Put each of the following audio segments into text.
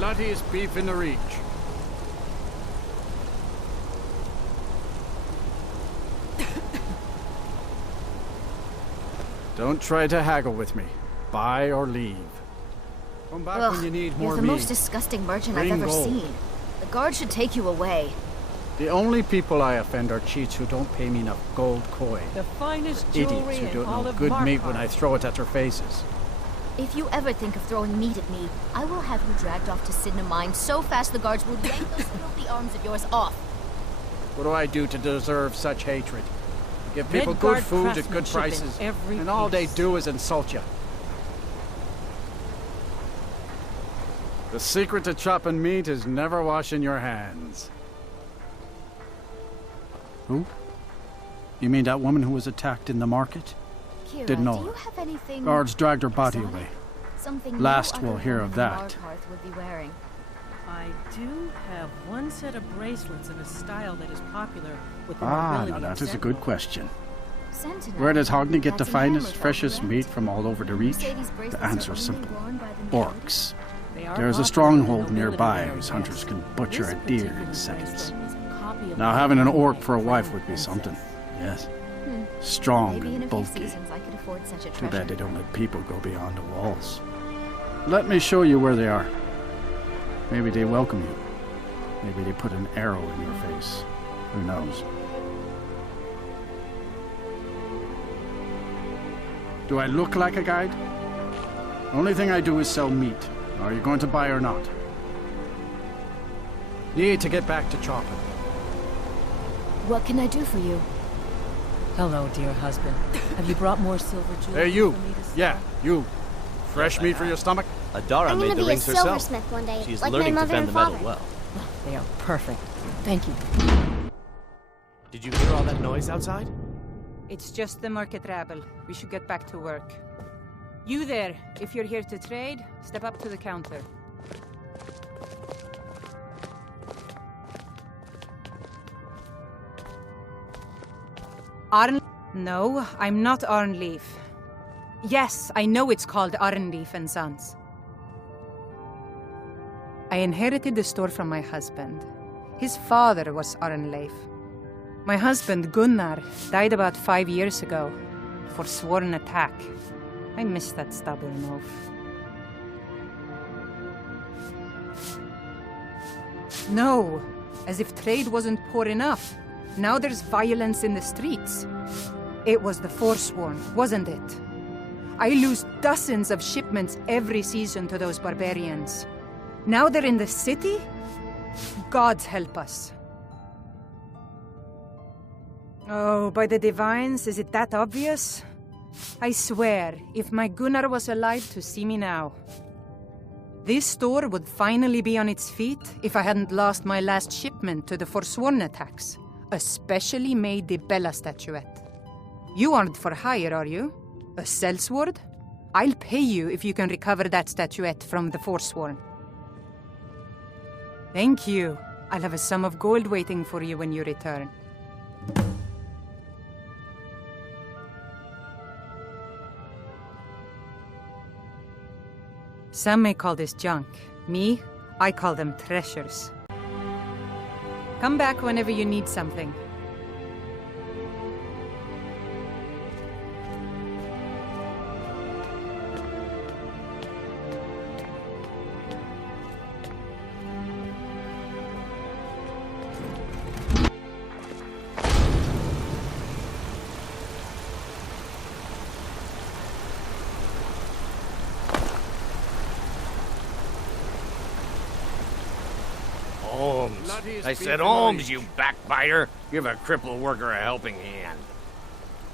bloodiest beef in the reach. Don't try to haggle with me. Buy or leave. Come back when you need more meat. You're the most disgusting merchant I've ever seen. The guard should take you away. The only people I offend are cheats who don't pay me enough gold coin. The finest jewelry idiots who in don't all know of good Markarth. meat when I throw it at their faces. If you ever think of throwing meat at me, I will have you dragged off to Sidna Mine so fast the guards will yank those filthy arms of yours off. What do I do to deserve such hatred? I give people Red good Guard food at good craftsmanship in prices, every and all they piece. do is insult you. The secret to chopping meat is never washing your hands. Who? You mean that woman who was attacked in the market? Kira, Didn't know do her. you have anything Guards dragged her body exotic? away. Something Last no we'll other hear woman of in that. Markarth would be wearing. I do have one set of bracelets in a style that is popular with the Ah, nobility now of that is a Sentinel. good question. Sentinel. Where does Hogni get the That's in finest, Hamlet, freshest correct? meat from all over the reach? Mercedes bracelets The are answer is only simple. worn by the nobility. Orcs. They are There's a popular stronghold with nearby nobility whose wearing hunters yes. can butcher This a deer particular in seconds. bracelet is a copy of Now the having an Hogni orc for a Knight wife Crown would be Princess. something. Yes. Hmm. Strong Maybe in and a few bulky. seasons I could afford such a Too treasure. bad they don't let people go beyond the walls. Let me show you where they are. Maybe they welcome you. Maybe they put an arrow in your face. Who knows? Do I look like a guide? Only thing I do is sell meat. Are you going to buy or not? Need to get back to chopping. What can I do for you? Hello, dear husband. Have you brought more silver jewelry Hey, you. for me to sell? Yeah, you. Fresh meat for your stomach? Adara I'm made gonna the be a rings herself. silversmith one day, She's like my learning to mother bend and the metal father. well. They are perfect. Thank you. Did you hear all that noise outside? It's just the market rabble. We should get back to work. You there, if you're here to trade, step up to the counter. Arn... No, I'm not Arnleaf. Yes, I know it's called Arnleaf and Sons. I inherited the store from my husband. His father was Arnleif. My husband, Gunnar, died about 5 years ago. Forsworn attack. I miss that stubborn oaf. No, as if trade wasn't poor enough. Now there's violence in the streets. It was the Forsworn, wasn't it? I lose dozens of shipments every season to those barbarians. Now they're in the city? Gods help us. Oh, by the divines, is it that obvious? I swear, if my Gunnar was alive to see me now. This store would finally be on its feet if I hadn't lost my last shipment to the Forsworn attacks. A specially made Dibella statuette. You aren't for hire, are you? A sellsword? I'll pay you if you can recover that statuette from the Forsworn. Thank you. I'll have a sum of gold waiting for you when you return. Some may call this junk. Me, I call them treasures. Come back whenever you need something. Alms. I said alms, you backbiter. Give a crippled worker a helping hand.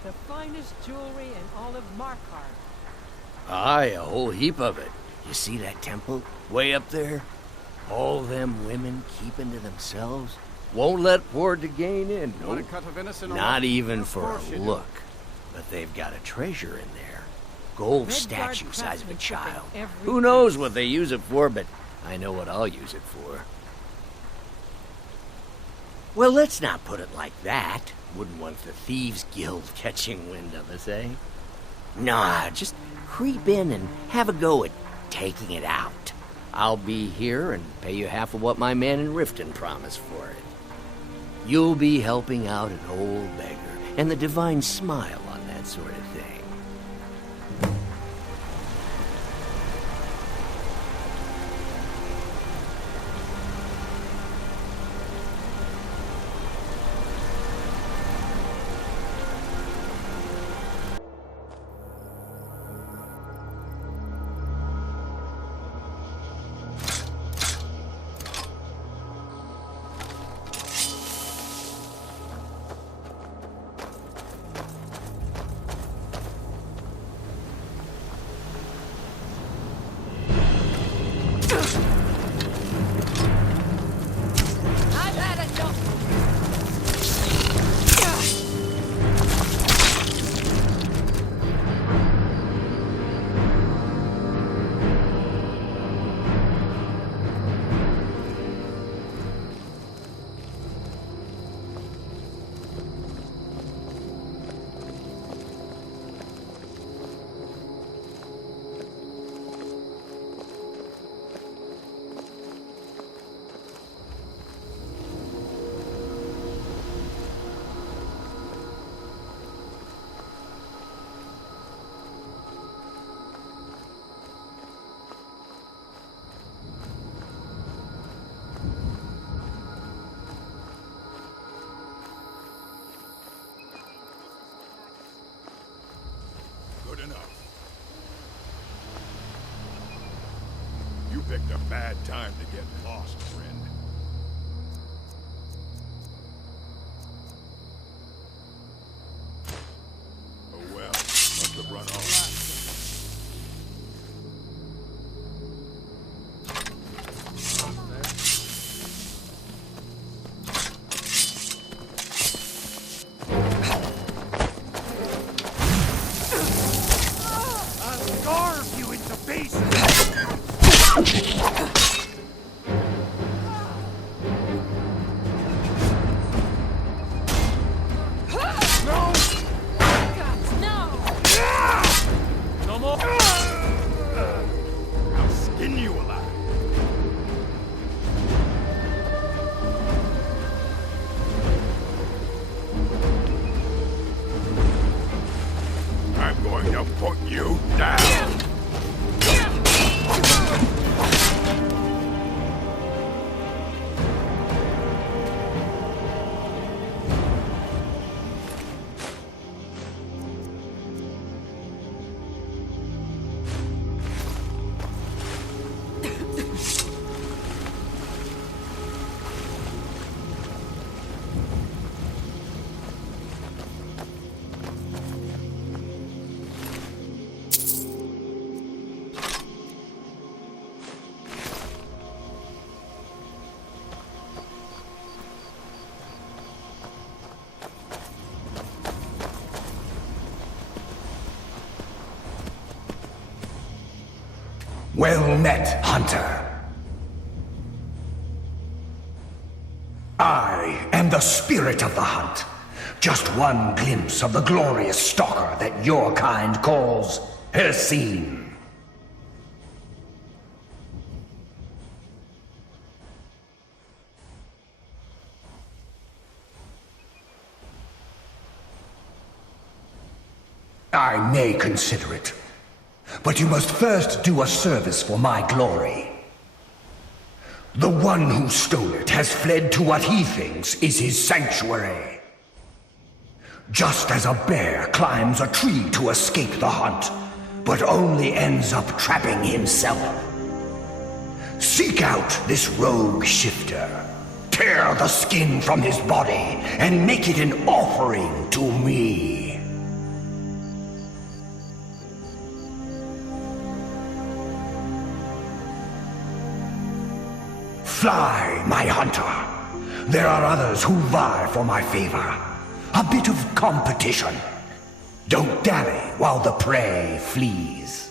The finest jewelry in all of Markarth. Aye, a whole heap of it. You see that temple? Way up there? All them women keeping to themselves? Won't let poor Degain in. You want a cut of venison or Not what? even Of for course a you do. look. But they've got a treasure in there. Gold Red statue Guard size of a craftsmanship in child. every Who knows what they use it for, but I know what I'll use it for. Well, let's not put it like that. Wouldn't want the Thieves Guild catching wind of us, eh? Nah, just creep in and have a go at taking it out. I'll be here and pay you half of what my man in Riften promised for it. You'll be helping out an old beggar, and the divine smile on that sort of thing. Good enough. You picked a bad time to get lost, friend. Oh well, must have run off. I'll skin you alive. I'm going to put you down. Well met, Hunter. I am the spirit of the hunt. Just one glimpse of the glorious stalker that your kind calls Hercene. I may consider it. But you must first do a service for my glory. The one who stole it has fled to what he thinks is his sanctuary. Just as a bear climbs a tree to escape the hunt, but only ends up trapping himself. Seek out this rogue shifter. Tear the skin from his body and make it an offering to me. Fly, my hunter. There are others who vie for my favor. A bit of competition. Don't dally while the prey flees.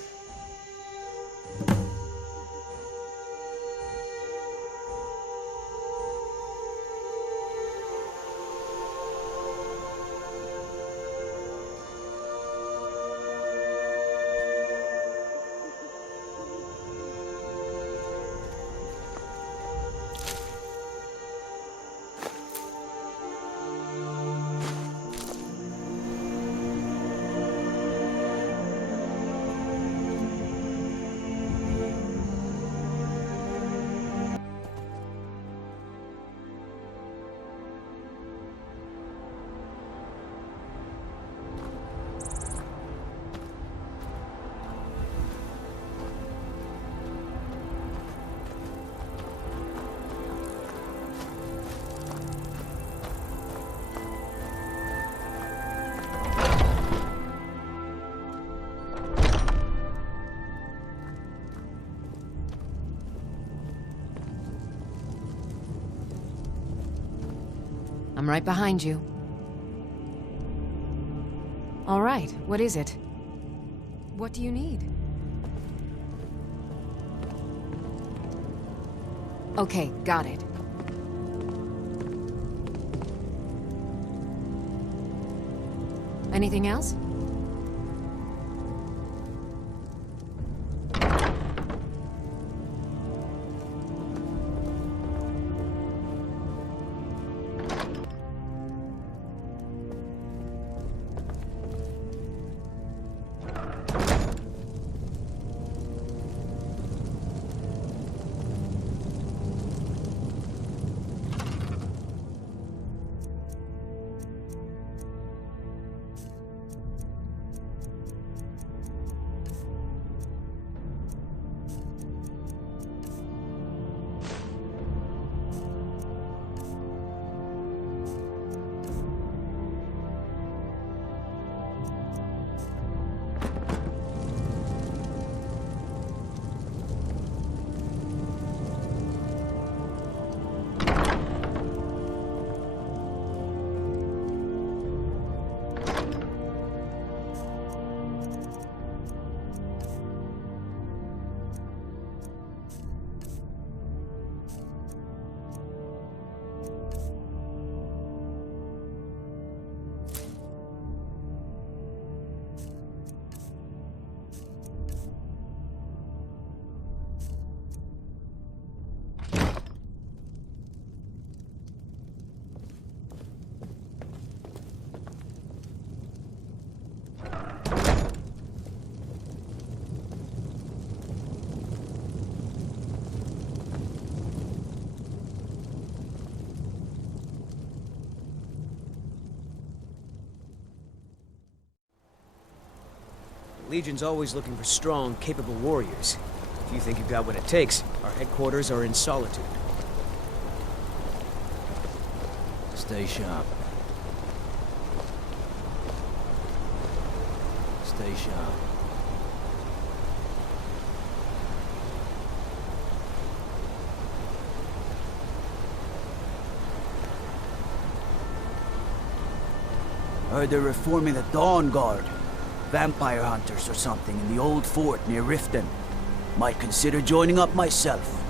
I'm right behind you. All right, what is it? What do you need? Okay, got it. Anything else? Legion's always looking for strong, capable warriors. If you think you've got what it takes, our headquarters are in Solitude. Stay sharp. Stay sharp. Heard they're reforming the Dawn Guard. Vampire hunters or something in the old fort near Riften. Might consider joining up myself.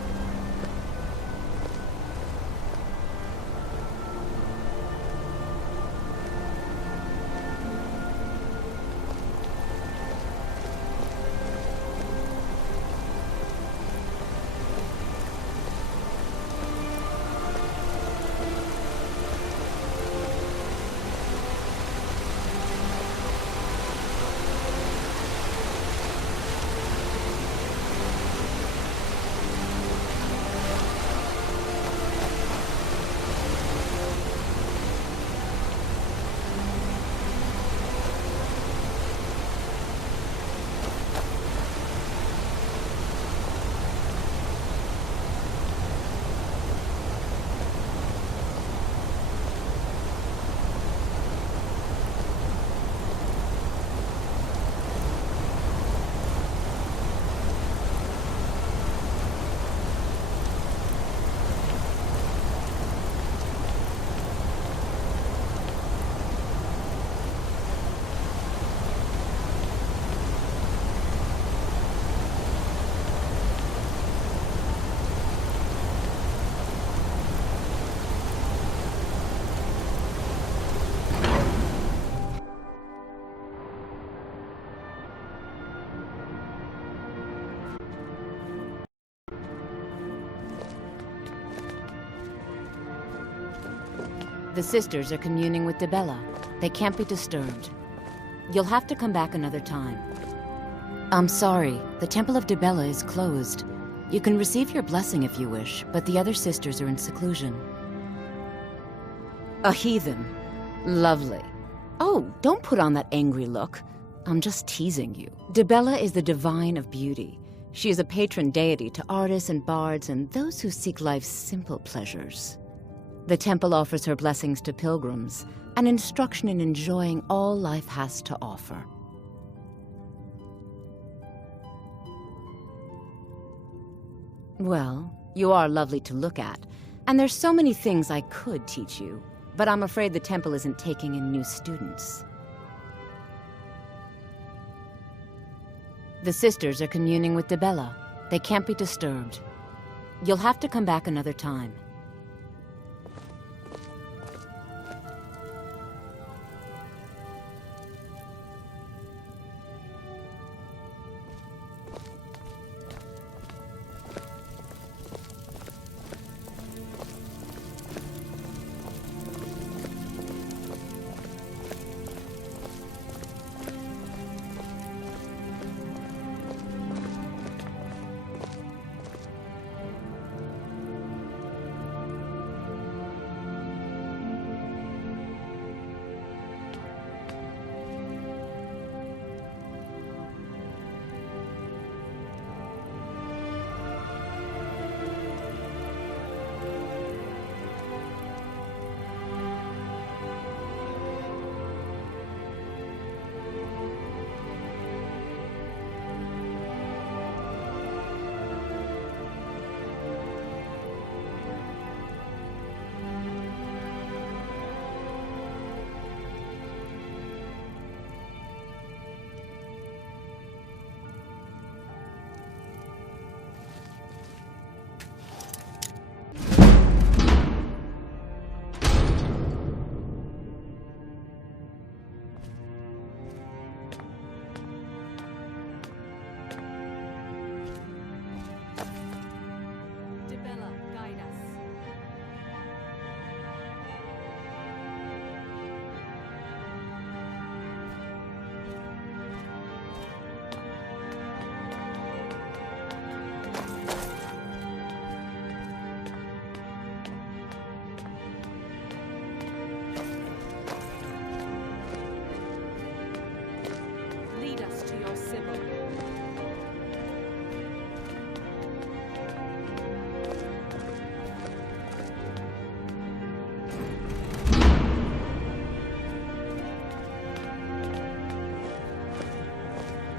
The sisters are communing with Dibella. They can't be disturbed. You'll have to come back another time. I'm sorry, the Temple of Dibella is closed. You can receive your blessing if you wish, but the other sisters are in seclusion. A heathen. Lovely. Oh, don't put on that angry look. I'm just teasing you. Dibella is the divine of beauty. She is a patron deity to artists and bards and those who seek life's simple pleasures. The temple offers her blessings to pilgrims, and instruction in enjoying all life has to offer. Well, you are lovely to look at, and there's so many things I could teach you. but I'm afraid the temple isn't taking in new students. The sisters are communing with Dibella. They can't be disturbed. You'll have to come back another time.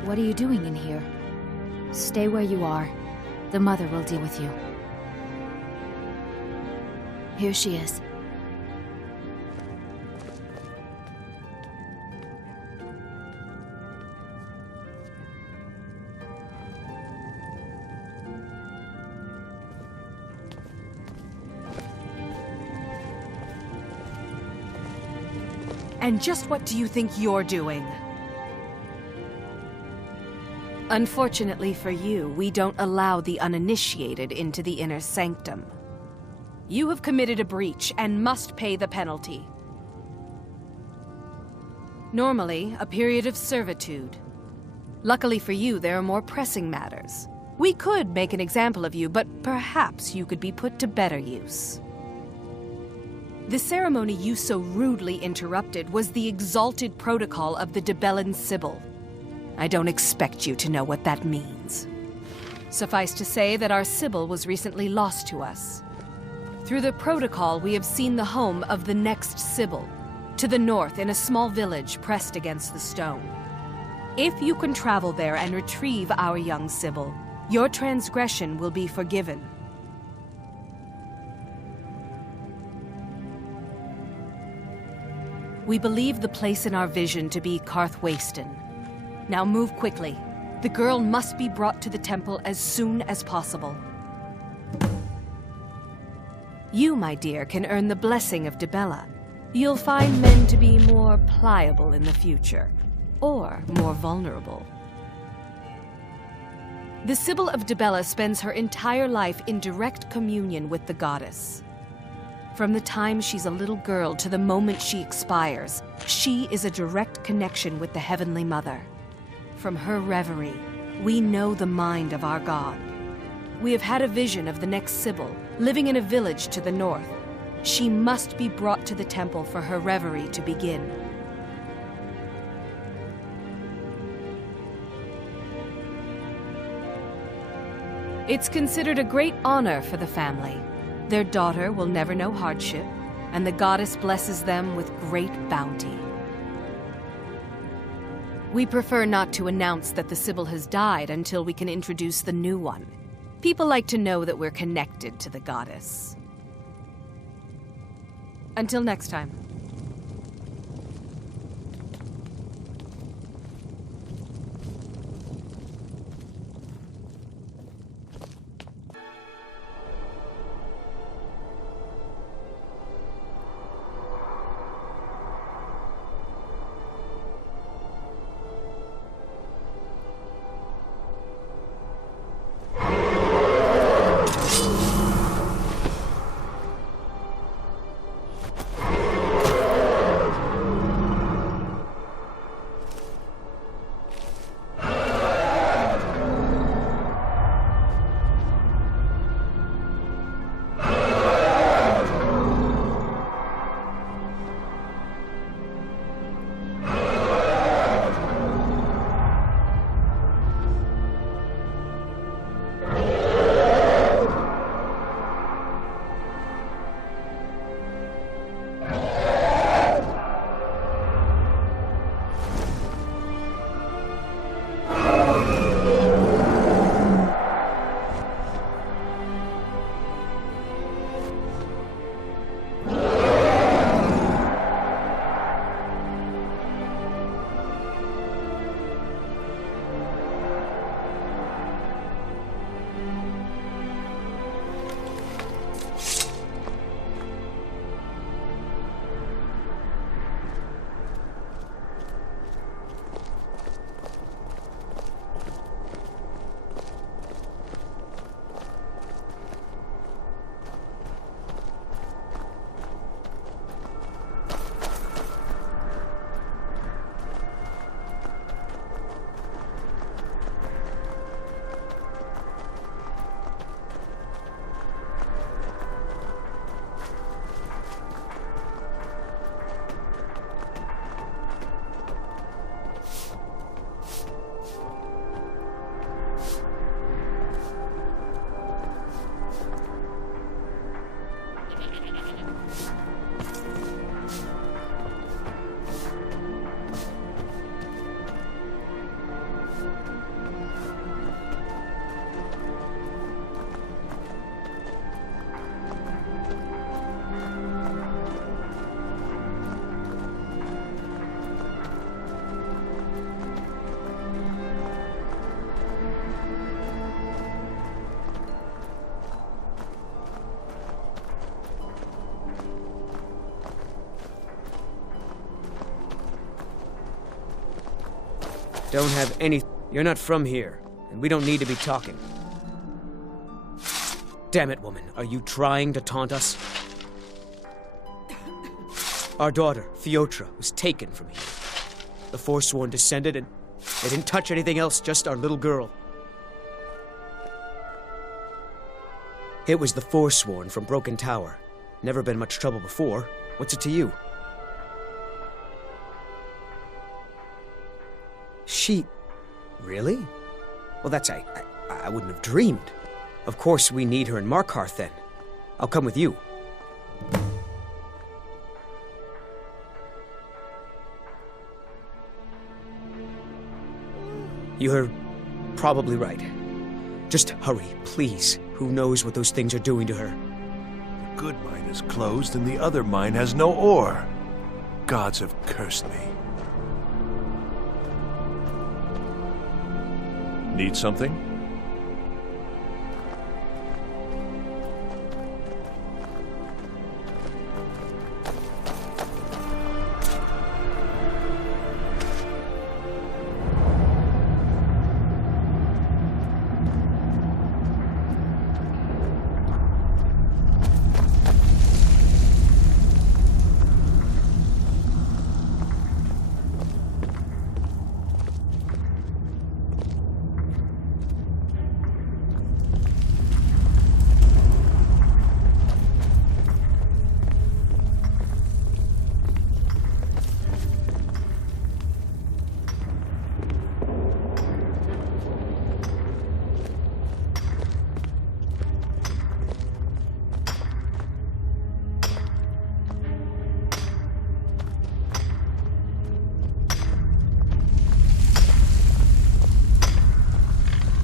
What are you doing in here? Stay where you are. The mother will deal with you. Here she is. And just what do you think you're doing? Unfortunately for you, we don't allow the uninitiated into the inner sanctum. You have committed a breach and must pay the penalty. Normally, a period of servitude. Luckily for you, there are more pressing matters. We could make an example of you, but perhaps you could be put to better use. The ceremony you so rudely interrupted was the exalted protocol of the Dibellan Sibyl. I don't expect you to know what that means. Suffice to say that our Sibyl was recently lost to us. Through the protocol, we have seen the home of the next Sibyl, to the north in a small village pressed against the stone. If you can travel there and retrieve our young Sibyl, your transgression will be forgiven. We believe the place in our vision to be Karthwasten. Now move quickly. The girl must be brought to the temple as soon as possible. You, my dear, can earn the blessing of Dibella. You'll find men to be more pliable in the future, or more vulnerable. The Sibyl of Dibella spends her entire life in direct communion with the goddess. From the time she's a little girl to the moment she expires, she is a direct connection with the Heavenly Mother. From her reverie, we know the mind of our God. We have had a vision of the next Sibyl, living in a village to the north. She must be brought to the temple for her reverie to begin. It's considered a great honor for the family. Their daughter will never know hardship, and the goddess blesses them with great bounty. We prefer not to announce that the Sibyl has died until we can introduce the new one. People like to know that we're connected to the goddess. Until next time. Don't have any... You're not from here, and we don't need to be talking. Damn it, woman. Are you trying to taunt us? Our daughter, Theotra, was taken from here. The Forsworn descended, and they didn't touch anything else, just our little girl. It was the Forsworn from Broken Tower. Never been much trouble before. What's it to you? She... Really? Well, that's... I wouldn't have dreamed. Of course we need her in Markarth, then. I'll come with you. You're probably right. Just hurry, please. Who knows what those things are doing to her? The good mine is closed and the other mine has no ore. Gods have cursed me. Need something?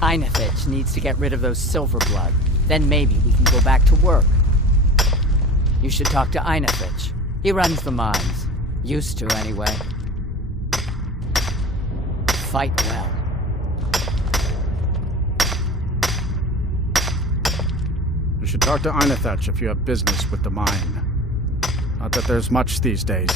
Einefich needs to get rid of those Silverblood. Then maybe we can go back to work. You should talk to Einefich. He runs the mines. Used to, anyway. Fight well. You should talk to Einethach if you have business with the mine. Not that there's much these days.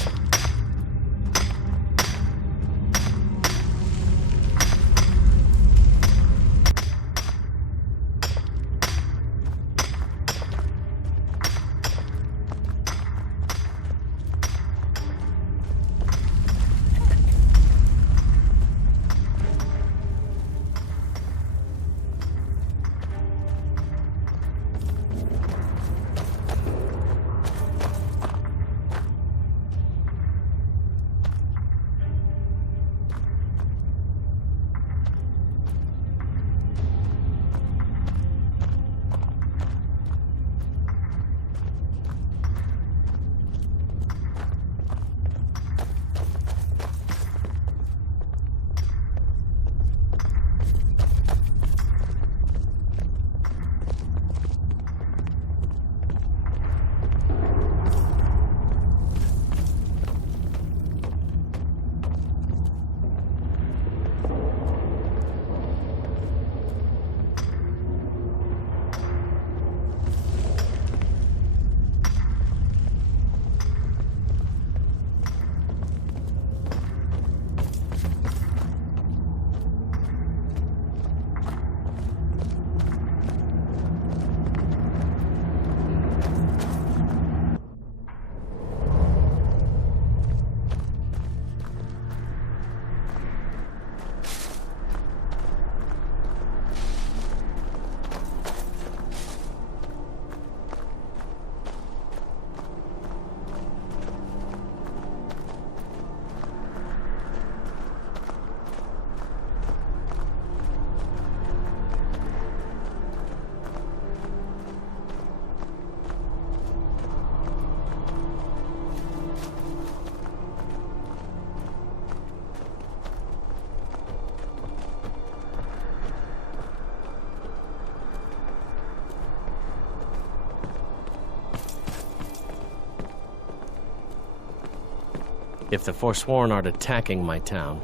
If the Forsworn aren't attacking my town,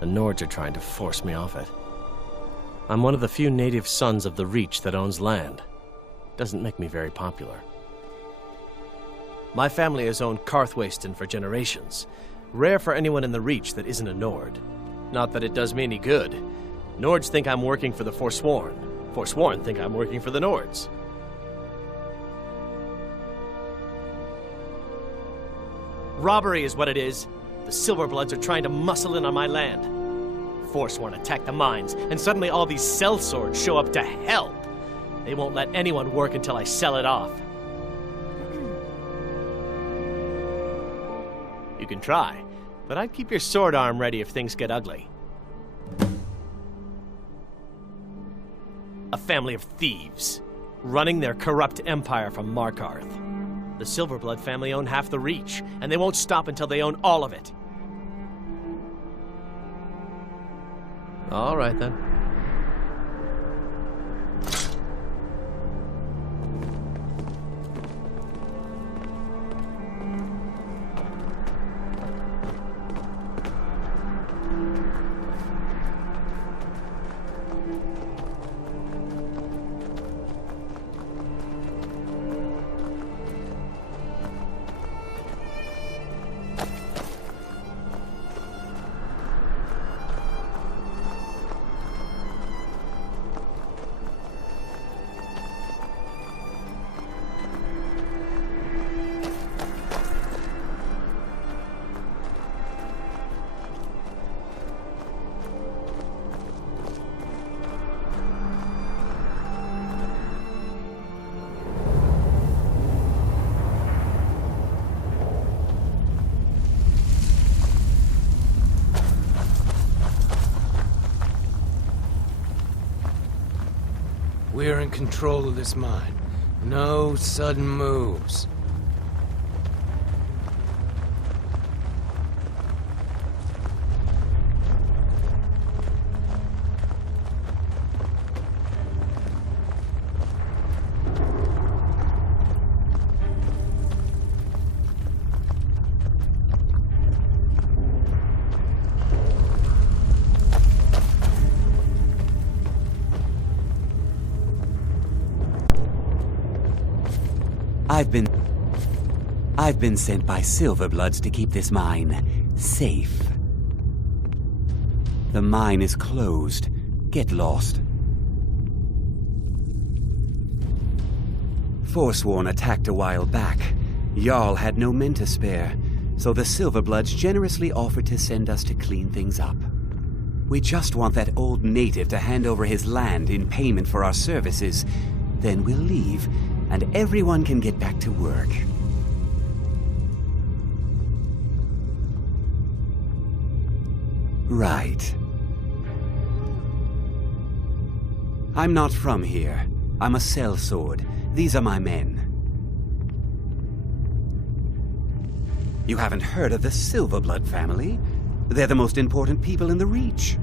the Nords are trying to force me off it. I'm one of the few native sons of the Reach that owns land. Doesn't make me very popular. My family has owned Karthwasten for generations. Rare for anyone in the Reach that isn't a Nord. Not that it does me any good. Nords think I'm working for the Forsworn. Forsworn think I'm working for the Nords. Robbery is what it is. The Silverbloods are trying to muscle in on my land. Forsworn attack the mines, and suddenly all these sellswords show up to help. They won't let anyone work until I sell it off. You can try, but I'd keep your sword arm ready if things get ugly. A family of thieves, running their corrupt empire from Markarth. The Silverblood family own half the Reach, and they won't stop until they own all of it. All right, then. We're in control of this mine. No sudden moves. I've been sent by Silverbloods to keep this mine safe. The mine is closed. Get lost. Forsworn attacked a while back. Jarl had no men to spare, so the Silverbloods generously offered to send us to clean things up. We just want that old native to hand over his land in payment for our services. Then we'll leave, and everyone can get back to work. Right. I'm not from here. I'm a sellsword. These are my men. You haven't heard of the Silverblood family? They're the most important people in the Reach.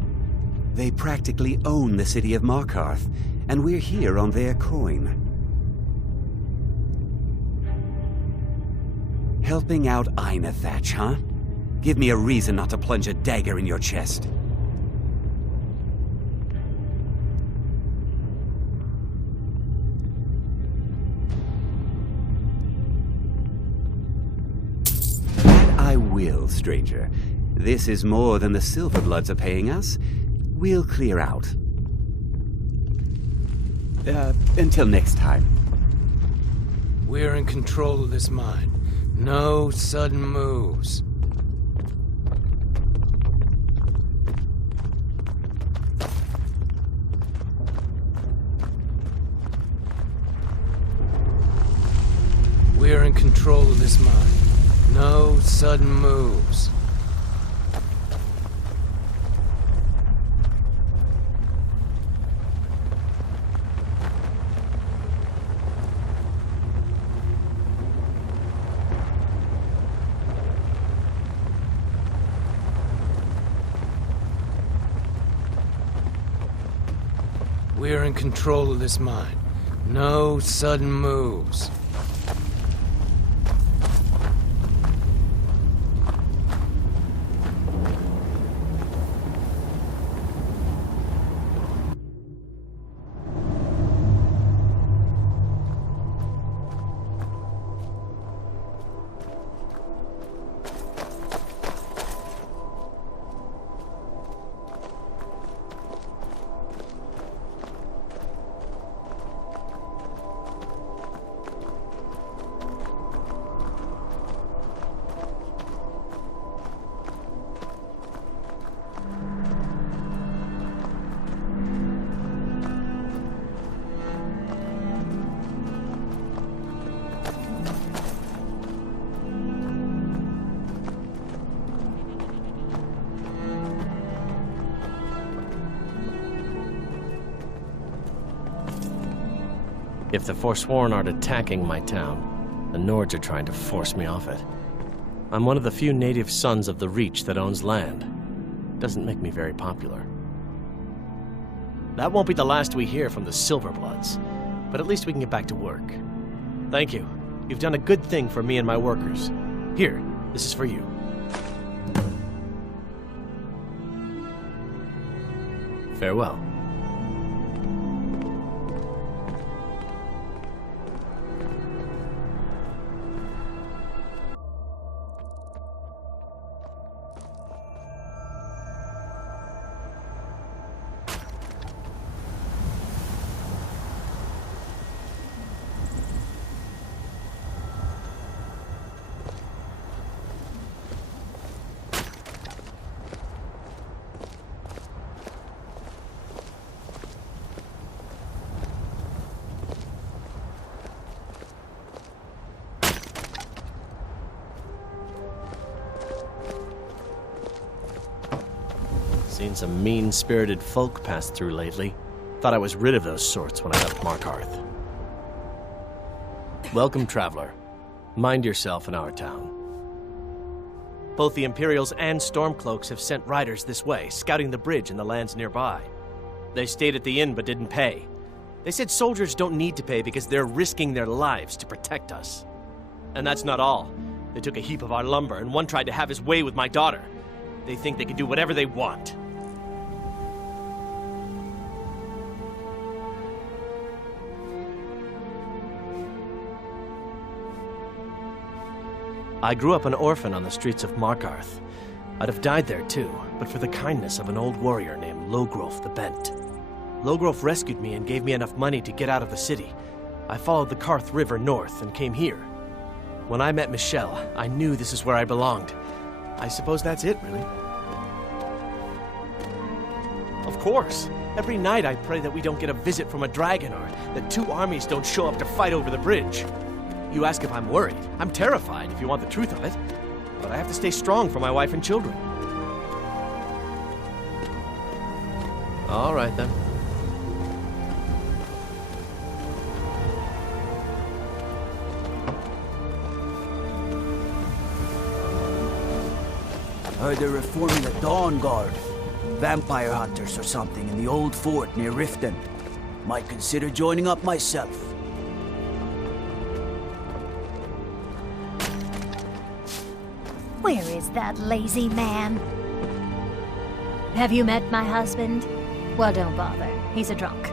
They practically own the city of Markarth, and we're here on their coin. Helping out Einethach, huh? Give me a reason not to plunge a dagger in your chest. That I will, stranger. This is more than the Silverbloods are paying us. We'll clear out. Until next time. We're in control of this mine. No sudden moves. We're in control of this mine. No sudden moves. We're in control of this mine. No sudden moves. If the Forsworn aren't attacking my town, the Nords are trying to force me off it. I'm one of the few native sons of the Reach that owns land. Doesn't make me very popular. That won't be the last we hear from the Silverbloods, but at least we can get back to work. Thank you. You've done a good thing for me and my workers. Here, this is for you. Farewell. Seen some mean-spirited folk pass through lately. Thought I was rid of those sorts when I left Markarth. Welcome, traveler. Mind yourself in our town. Both the Imperials and Stormcloaks have sent riders this way, scouting the bridge and the lands nearby. They stayed at the inn but didn't pay. They said soldiers don't need to pay because they're risking their lives to protect us. And that's not all. They took a heap of our lumber, and one tried to have his way with my daughter. They think they can do whatever they want. I grew up an orphan on the streets of Markarth. I'd have died there too, but for the kindness of an old warrior named Logrolf the Bent. Logrolf rescued me and gave me enough money to get out of the city. I followed the Karth River north and came here. When I met Michelle, I knew this is where I belonged. I suppose that's it, really. Of course. Every night I pray that we don't get a visit from a dragon or that two armies don't show up to fight over the bridge. You ask if I'm worried. I'm terrified, if you want the truth of it. But I have to stay strong for my wife and children. All right, then. Heard they're reforming the Dawn Guard. Vampire hunters or something in the old fort near Riften. Might consider joining up myself. Where is that lazy man? Have you met my husband? Well, don't bother. He's a drunk.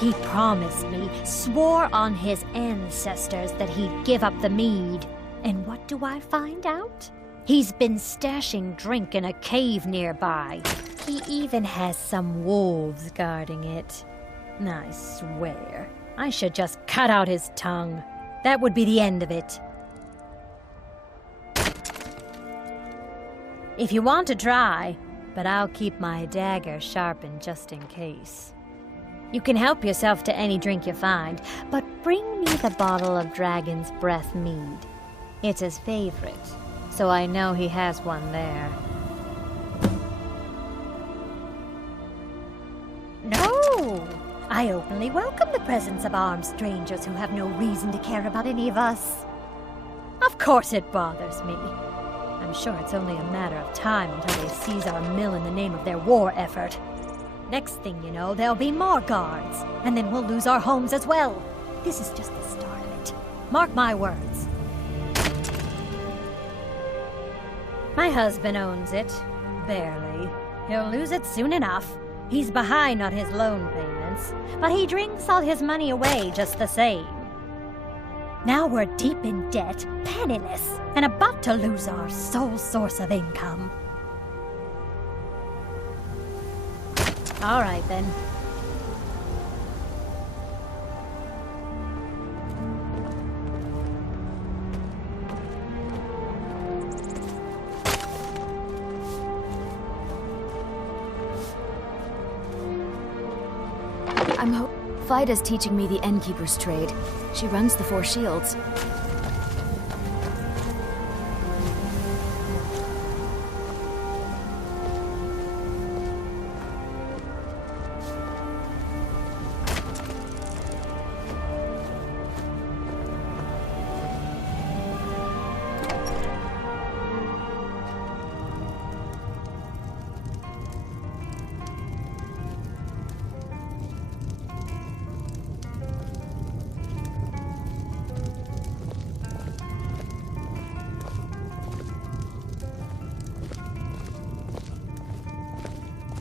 He promised me, swore on his ancestors that he'd give up the mead. And what do I find out? He's been stashing drink in a cave nearby. He even has some wolves guarding it. I swear, I should just cut out his tongue. That would be the end of it. If you want to try, but I'll keep my dagger sharpened just in case. You can help yourself to any drink you find, but bring me the bottle of Dragon's Breath mead. It's his favorite, so I know he has one there. No! I openly welcome the presence of armed strangers who have no reason to care about any of us. Of course it bothers me. I'm sure it's only a matter of time until they seize our mill in the name of their war effort. Next thing you know, there'll be more guards, and then we'll lose our homes as well. This is just the start of it. Mark my words. My husband owns it. Barely. He'll lose it soon enough. He's behind on his loan payments, but he drinks all his money away just the same. Now we're deep in debt, penniless, and about to lose our sole source of income. All right, then. Vida's teaching me the Innkeeper's trade. She runs the Four Shields.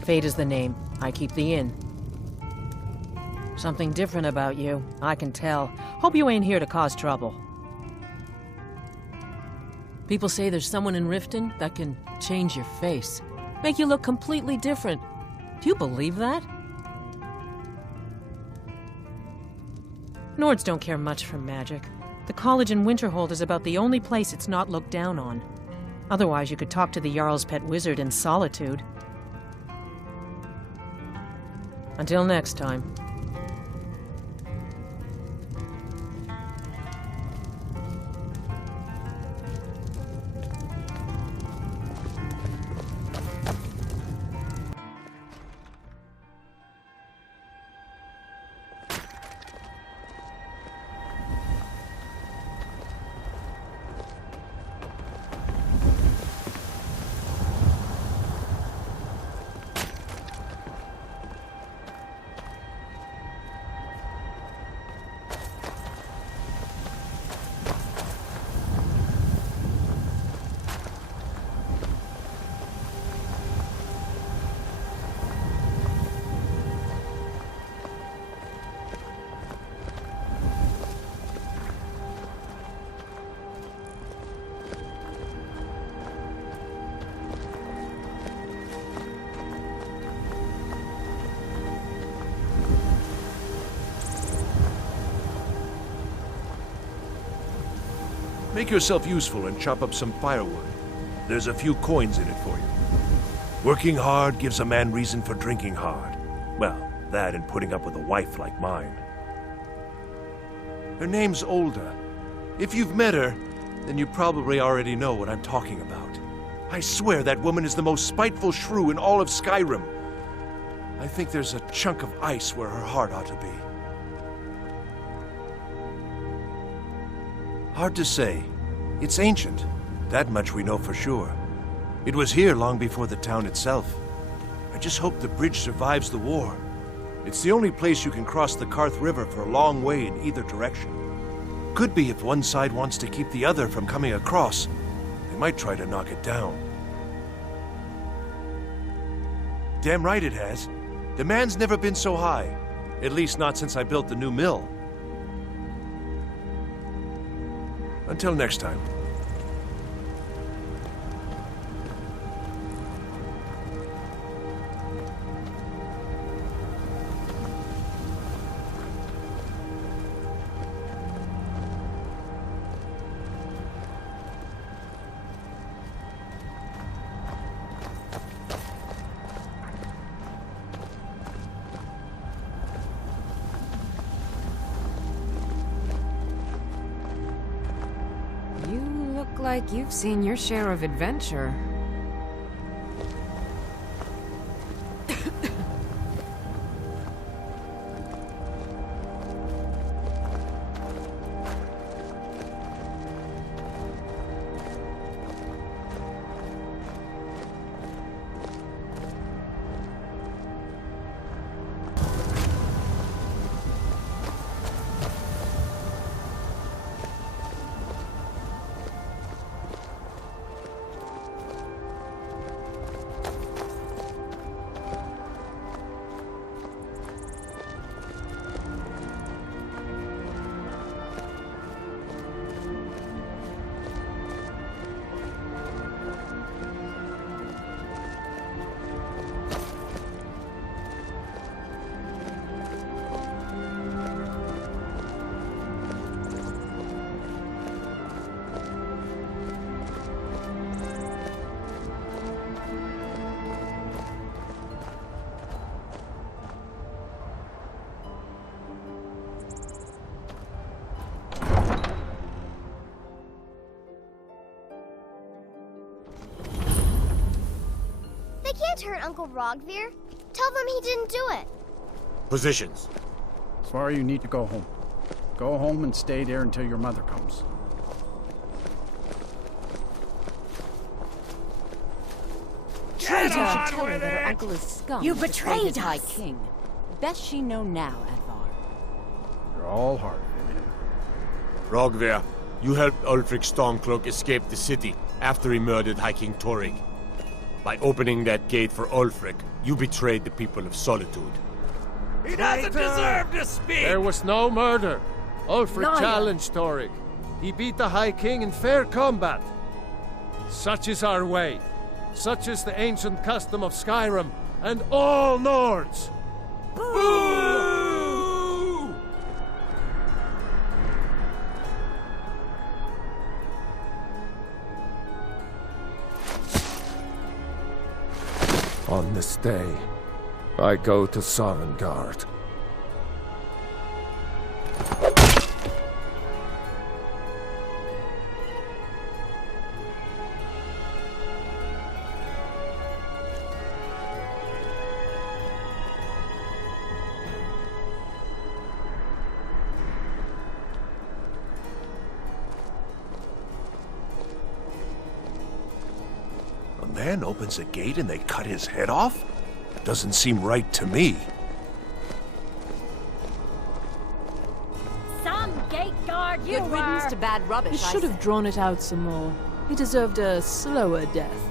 Fate is the name. I keep the inn. Something different about you, I can tell. Hope you ain't here to cause trouble. People say there's someone in Riften that can change your face. Make you look completely different. Do you believe that? Nords don't care much for magic. The college in Winterhold is about the only place it's not looked down on. Otherwise, you could talk to the Jarl's pet wizard in solitude. Until next time. Make yourself useful and chop up some firewood. There's a few coins in it for you. Working hard gives a man reason for drinking hard. Well, that and putting up with a wife like mine. Her name's Olda. If you've met her, then you probably already know what I'm talking about. I swear that woman is the most spiteful shrew in all of Skyrim. I think there's a chunk of ice where her heart ought to be. Hard to say. It's ancient. That much we know for sure. It was here long before the town itself. I just hope the bridge survives the war. It's the only place you can cross the Karth River for a long way in either direction. Could be if one side wants to keep the other from coming across. They might try to knock it down. Damn right it has. Demand's never been so high. At least not since I built the new mill. Until next time. Like you've seen your share of adventure. They can't hurt Uncle Rogvir. Tell them he didn't do it. Positions. Svar, you need to go home. Go home and stay there until your mother comes. Traitor! You should tell her that her uncle is scum. You to slay betrayed his High us. King. Best she know now, Advar. You're all hard. Rogvir, you helped Ulfric Stormcloak escape the city after he murdered High King Torrig. By opening that gate for Ulfric, you betrayed the people of Solitude. He doesn't deserve to speak! There was no murder. Ulfric Liar. challenged Torrig. He beat the High King in fair combat. Such is our way. Such is the ancient custom of Skyrim and all Nords. Boo! On this day, I go to Sovngarde. A man opens a gate and they cut his head off? Doesn't seem right to me. Some gate guard you Good riddance were. to bad rubbish, You I should have say. drawn it out some more. He deserved a slower death.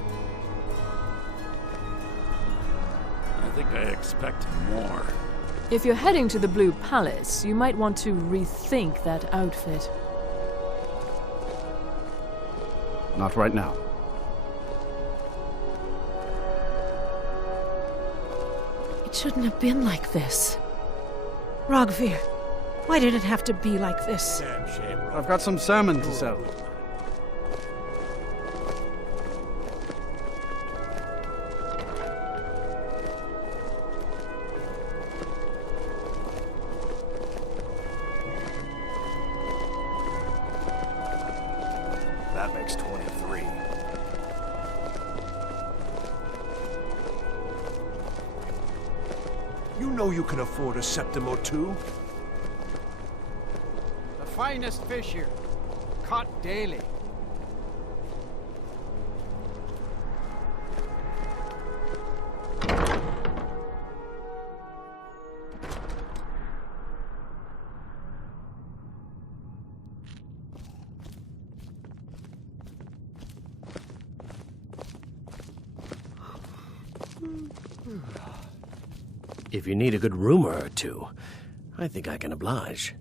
I think I expect more. If you're heading to the Blue Palace, you might want to rethink that outfit. Not right now. It shouldn't have been like this. Rogvir, why did it have to be like this? I've got some salmon to sell. makes 23. You know you can afford a C.R.M.O too. The finest fish here. Caught daily. If you need a good rumor or two, I think I can oblige.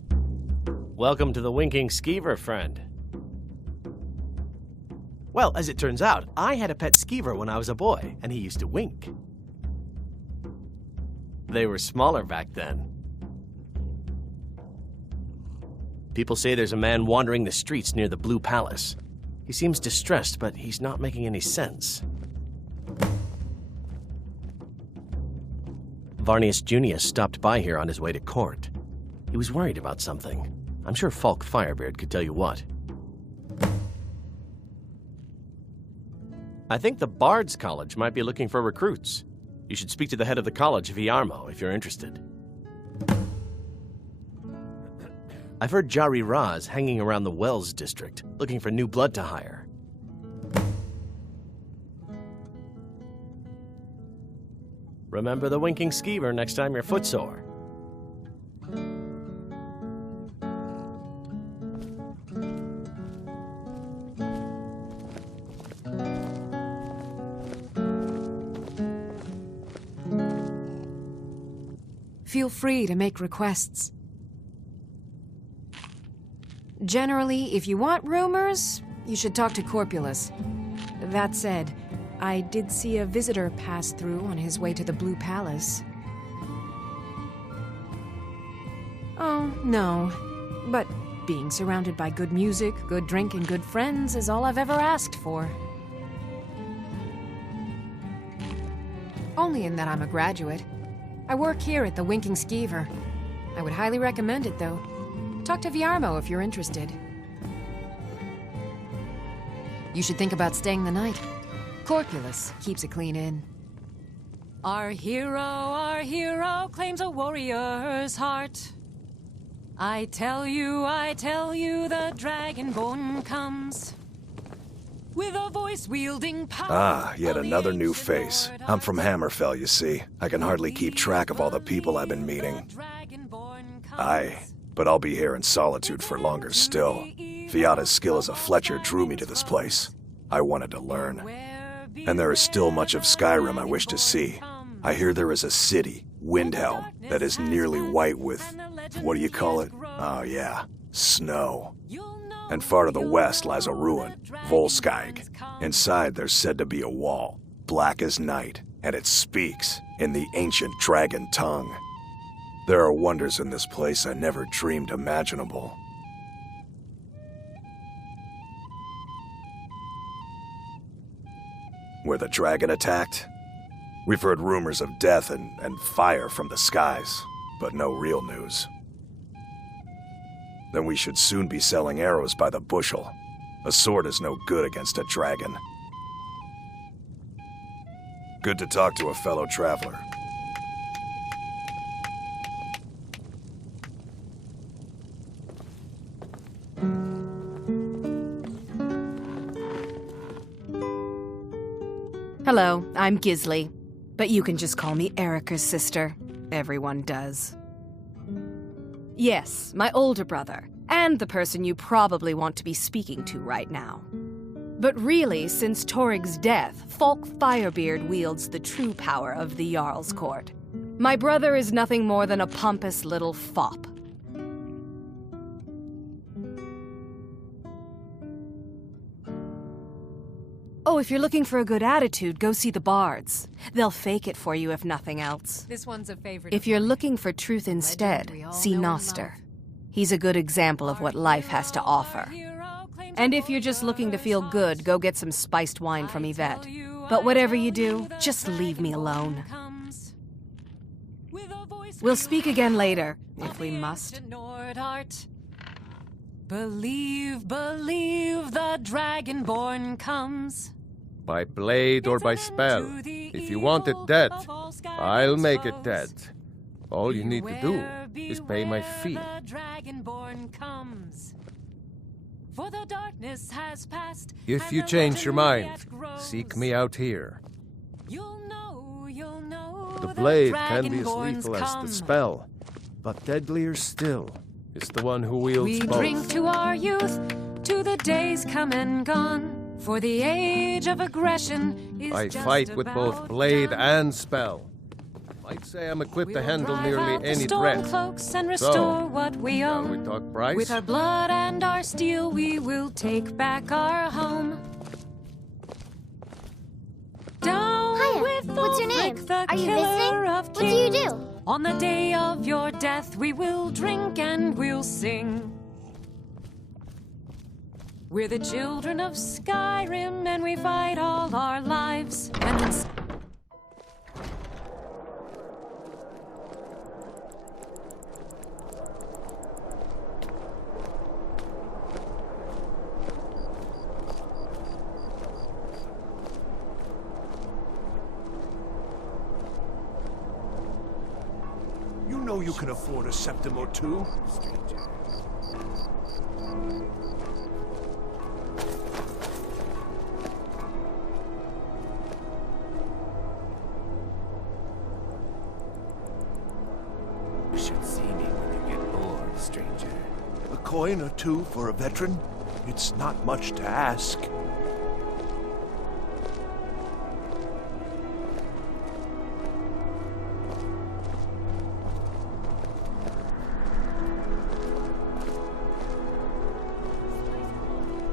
Welcome to the Winking Skeever, friend. Well, as it turns out, I had a pet skeever when I was a boy, and he used to wink. They were smaller back then. People say there's a man wandering the streets near the Blue Palace. He seems distressed, but he's not making any sense. Varnius Junius stopped by here on his way to court. He was worried about something. I'm sure Falk Firebeard could tell you what. I think the Bards College might be looking for recruits. You should speak to the head of the college, C.R.M.O, if you're interested. I've heard Jari Raz hanging around the Wells district, looking for new blood to hire. Remember the Winking Skeever next time you're footsore. Feel free to make requests. Generally, if you want rumors, you should talk to Corpulus. That said, I did see a visitor pass through on his way to the Blue Palace. Oh, no. But being surrounded by good music, good drink, and good friends is all I've ever asked for. Only in that I'm a graduate. I work here at the Winking Skeever. I would highly recommend it, though. Talk to C.R.M.O if you're interested. You should think about staying the night. Corpulus keeps a clean inn. Our hero claims a warrior's heart. I tell you, the Dragonborn comes. With a voice-wielding power. Ah, yet another new face. I'm from Hammerfell, you see. I can hardly keep track of all the people I've been meeting. Aye, but I'll be here in solitude for longer still. Fiata's skill as a Fletcher drew me to this place. I wanted to learn. And there is still much of Skyrim I wish to see. I hear there is a city, Windhelm, that is nearly white with, what do you call it? Oh yeah, snow. And far to the west lies a ruin, Volskag. Inside there's said to be a wall, black as night, and it speaks in the ancient dragon tongue. There are wonders in this place I never dreamed imaginable. Where the dragon attacked? We've heard rumors of death and fire from the skies, but no real news. Then we should soon be selling arrows by the bushel. A sword is no good against a dragon. Good to talk to a fellow traveler. Hello, I'm Gisli, but you can just call me Erica's sister. Everyone does. Yes, my older brother, and the person you probably want to be speaking to right now. But really, since Torig's death, Falk Firebeard wields the true power of the Jarl's court. My brother is nothing more than a pompous little fop. Oh, if you're looking for a good attitude, go see the Bards. They'll fake it for you if nothing else. This one's a favorite. If you're looking for truth instead, see Noster. He's a good example of what life has to offer. And if you're just looking to feel good, go get some spiced wine from Yvette. But whatever you do, just leave me alone. We'll speak again later, if we must. Believe, believe the Dragonborn comes. By blade or by spell. If you want it dead, I'll make it dead. All you need to do is pay my fee. The Dragonborn comes. For the darkness has passed. If you change your mind, seek me out here. You'll know The blade can be as lethal as the spell, but deadlier still is the one who wields We both. drink to our youth, to the days come and gone. For the age of aggression is I just fight with about both blade and spell. I'd say I'm equipped to handle nearly out the any storm threat. cloaks and restore So, what we shall own. we talk price? With our blood and our steel, we will take back our home. Down Hiya, with what's your name? Ulfric, the Are you killer visiting? of What do you kings. do? On the day of your death, we will drink and we'll sing. We're the children of Skyrim, and we fight all our lives. And then You know you can afford a C.R.M.O too. You should see me when you get bored, stranger. A coin or two for a veteran? It's not much to ask.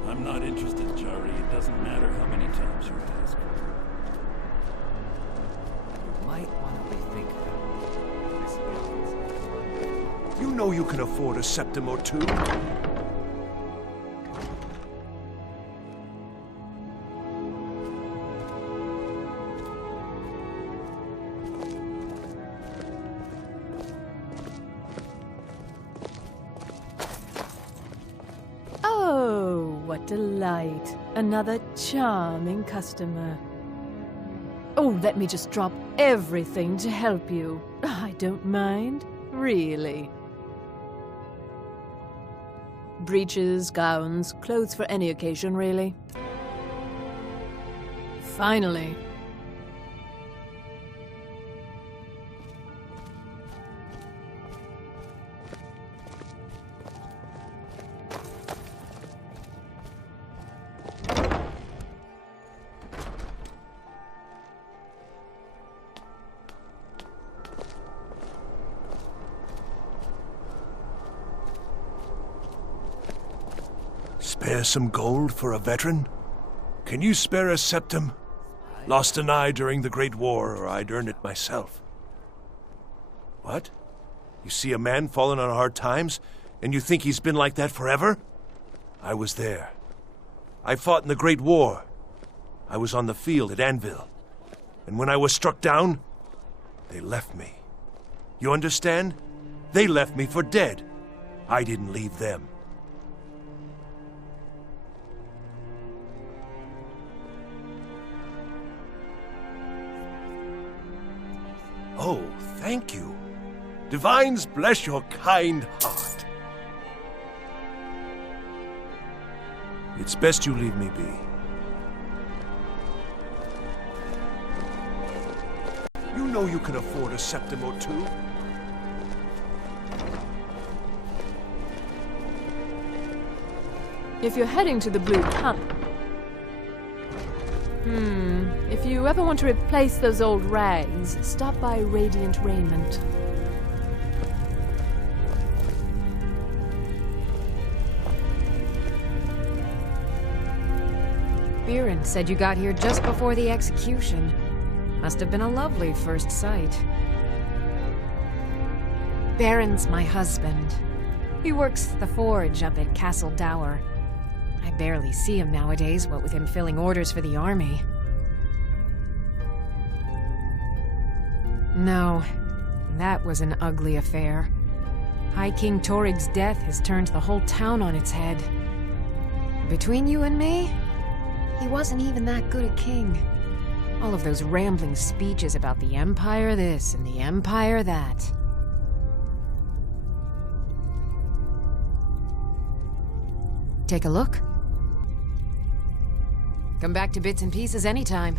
I'm not interested, Jari. It doesn't matter how many times you ask. You might want to rethink that. You know you can afford a C.R.M.O too. Oh, what delight. Another charming customer. Oh, let me just drop everything to help you. I don't mind, really. Breeches, gowns, clothes for any occasion, really. Finally. Spare some gold for a veteran? Can you spare a septum? Lost an eye during the Great War, or I'd earn it myself. What? You see a man fallen on hard times, and you think he's been like that forever? I was there. I fought in the Great War. I was on the field at Anvil. And when I was struck down, they left me. You understand? They left me for dead. I didn't leave them. Oh, thank you. Divines bless your kind heart. It's best you leave me be. You know you can afford a C.R.M.O too. If you're heading to the Blue Tunnel... If you ever want to replace those old rags, stop by Radiant Raiment. Biren said you got here just before the execution. Must have been a lovely first sight. Baron's my husband. He works the forge up at Castle Dower. I barely see him nowadays, what with him filling orders for the army. No, that was an ugly affair. High King Torig's death has turned the whole town on its head. Between you and me, he wasn't even that good a king. All of those rambling speeches about the Empire this and the Empire that. Take a look. Come back to bits and pieces anytime.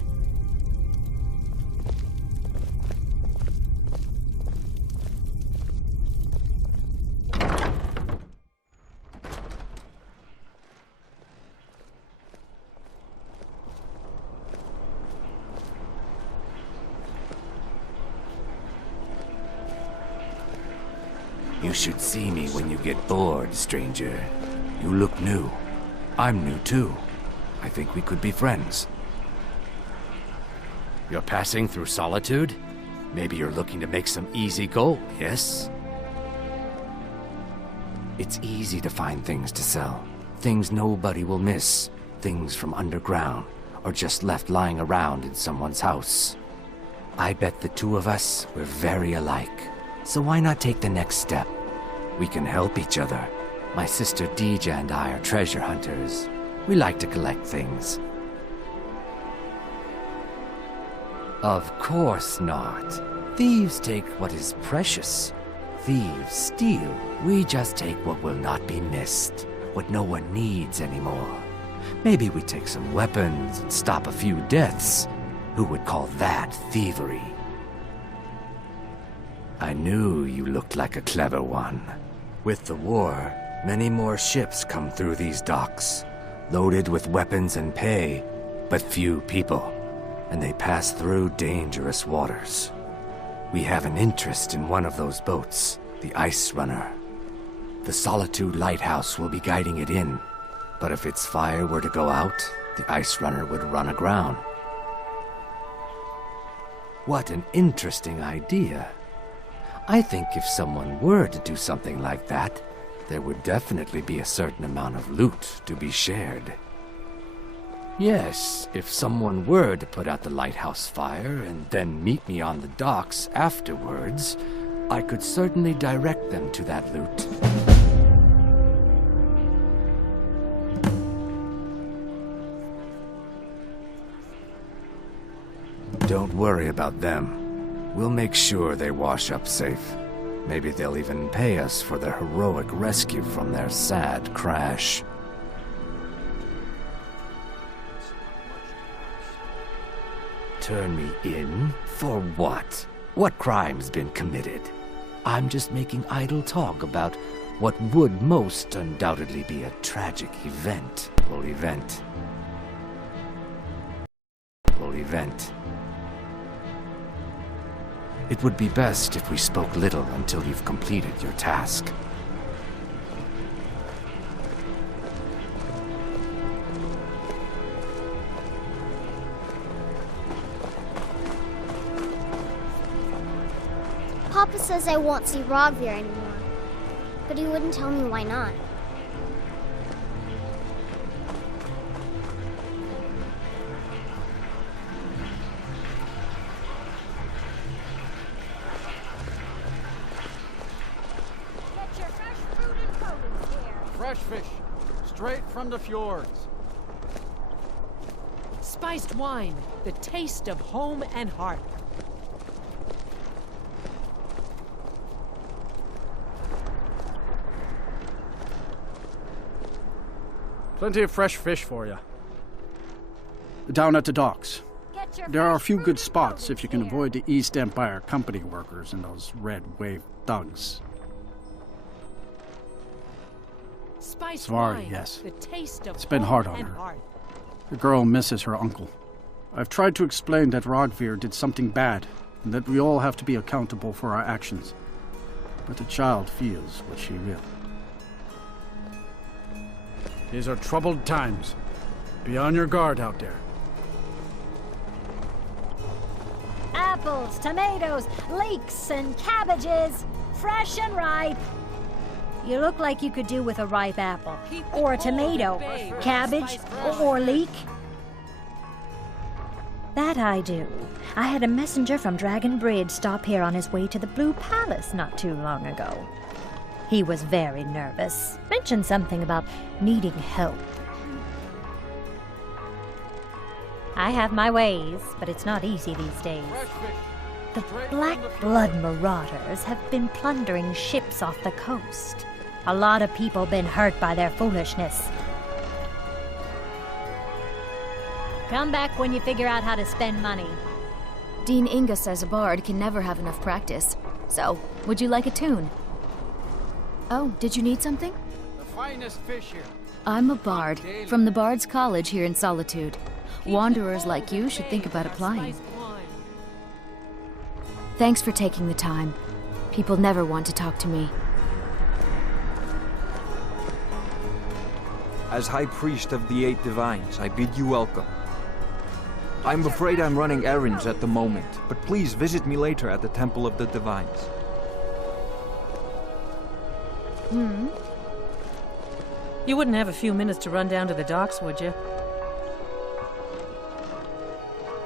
You should see me when you get bored, stranger. You look new. I'm new too. I think we could be friends. You're passing through Solitude? Maybe you're looking to make some easy gold, yes? It's easy to find things to sell. Things nobody will miss. Things from underground, or just left lying around in someone's house. I bet the two of us were very alike. So why not take the next step? We can help each other. My sister Deja and I are treasure hunters. We like to collect things. Of course not. Thieves take what is precious. Thieves steal. We just take what will not be missed, what no one needs anymore. Maybe we take some weapons and stop a few deaths. Who would call that thievery? I knew you looked like a clever one. With the war, many more ships come through these docks, loaded with weapons and pay, but few people, and they pass through dangerous waters. We have an interest in one of those boats, the Ice Runner. The Solitude Lighthouse will be guiding it in, but if its fire were to go out, the Ice Runner would run aground. What an interesting idea. I think if someone were to do something like that, there would definitely be a certain amount of loot to be shared. Yes, if someone were to put out the lighthouse fire and then meet me on the docks afterwards, I could certainly direct them to that loot. Don't worry about them. We'll make sure they wash up safe. Maybe they'll even pay us for their heroic rescue from their sad crash. Turn me in? For what? What crime's been committed? I'm just making idle talk about what would most undoubtedly be a tragic event. It would be best if we spoke little until you've completed your task. Papa says I won't see Rogvir anymore, but he wouldn't tell me why not. Fresh fish, straight from the fjords. Spiced wine, the taste of home and hearth. Plenty of fresh fish for you. Down at the docks. There are a few good spots if you can avoid the East Empire company workers and those red wave thugs. Svardi, yes. It's been hard on her. The girl misses her uncle. I've tried to explain that Rogvir did something bad, and that we all have to be accountable for our actions. But the child feels what she will. These are troubled times. Be on your guard out there. Apples, tomatoes, leeks, and cabbages. Fresh and ripe. You look like you could do with a ripe apple. Or a tomato. Cabbage. Or leek. That I do. I had a messenger from Dragon Bridge stop here on his way to the Blue Palace not too long ago. He was very nervous. Mentioned something about needing help. I have my ways, but it's not easy these days. The Black Blood Marauders have been plundering ships off the coast. A lot of people been hurt by their foolishness. Come back when you figure out how to spend money. Dean Inga says a bard can never have enough practice. So, would you like a tune? Oh, did you need something? The finest fish here. I'm a bard, from the Bard's College here in Solitude. Wanderers like you should think about applying. Thanks for taking the time. People never want to talk to me. As High Priest of the Eight Divines, I bid you welcome. I'm afraid I'm running errands at the moment, but please visit me later at the Temple of the Divines. You wouldn't have a few minutes to run down to the docks, would you?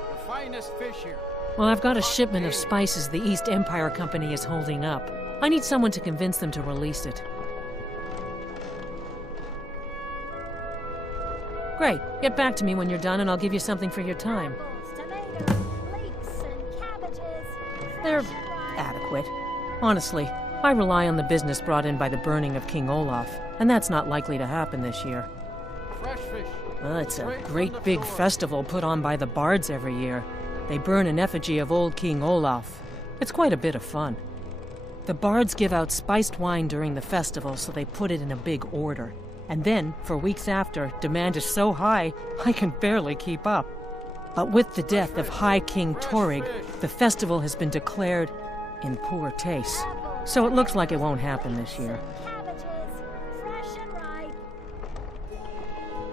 The finest fish here. Well, I've got a shipment of spices the East Empire Company is holding up. I need someone to convince them to release it. Great. Get back to me when you're done and I'll give you something for your time. They're adequate. Honestly, I rely on the business brought in by the burning of King Olaf, and that's not likely to happen this year. Fresh fish. Well, it's a great big festival put on by the bards every year. They burn an effigy of old King Olaf. It's quite a bit of fun. The bards give out spiced wine during the festival, so they put it in a big order. And then, for weeks after, demand is so high, I can barely keep up. But with the death of High King Torrig, the festival has been declared in poor taste. So it looks like it won't happen this year.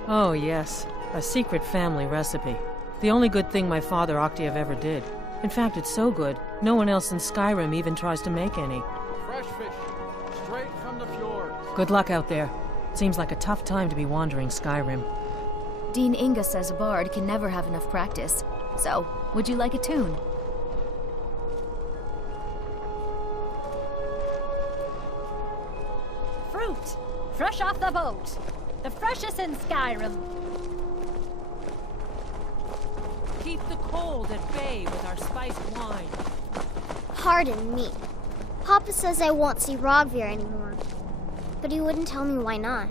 Oh yes, a secret family recipe. The only good thing my father Octave ever did. In fact, it's so good, no one else in Skyrim even tries to make any. Fresh fish, straight from the fjords. Good luck out there. Seems like a tough time to be wandering Skyrim. Dean Inga says a bard can never have enough practice. So, would you like a tune? Fruit, fresh off the boat. The freshest in Skyrim. Keep the cold at bay with our spiced wine. Pardon me. Papa says I won't see Rogvir anymore. But he wouldn't tell me why not.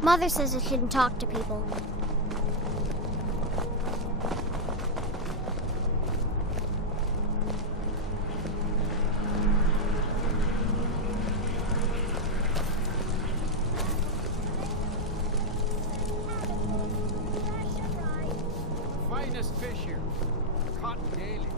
Mother says I shouldn't talk to people. Finest fish here. Caught daily.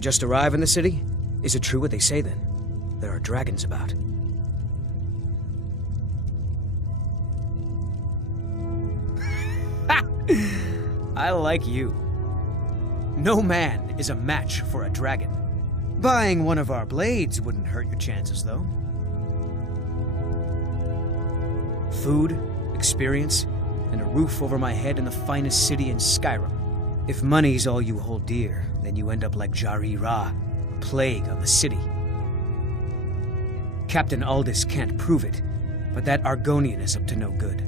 Just arrive in the city? Is it true what they say then? There are dragons about. I like you. No man is a match for a dragon. Buying one of our blades wouldn't hurt your chances, though. Food, experience, and a roof over my head in the finest city in Skyrim. If money's all you hold dear, then you end up like Jari Ra, a plague on the city. Captain Aldous can't prove it, but that Argonian is up to no good.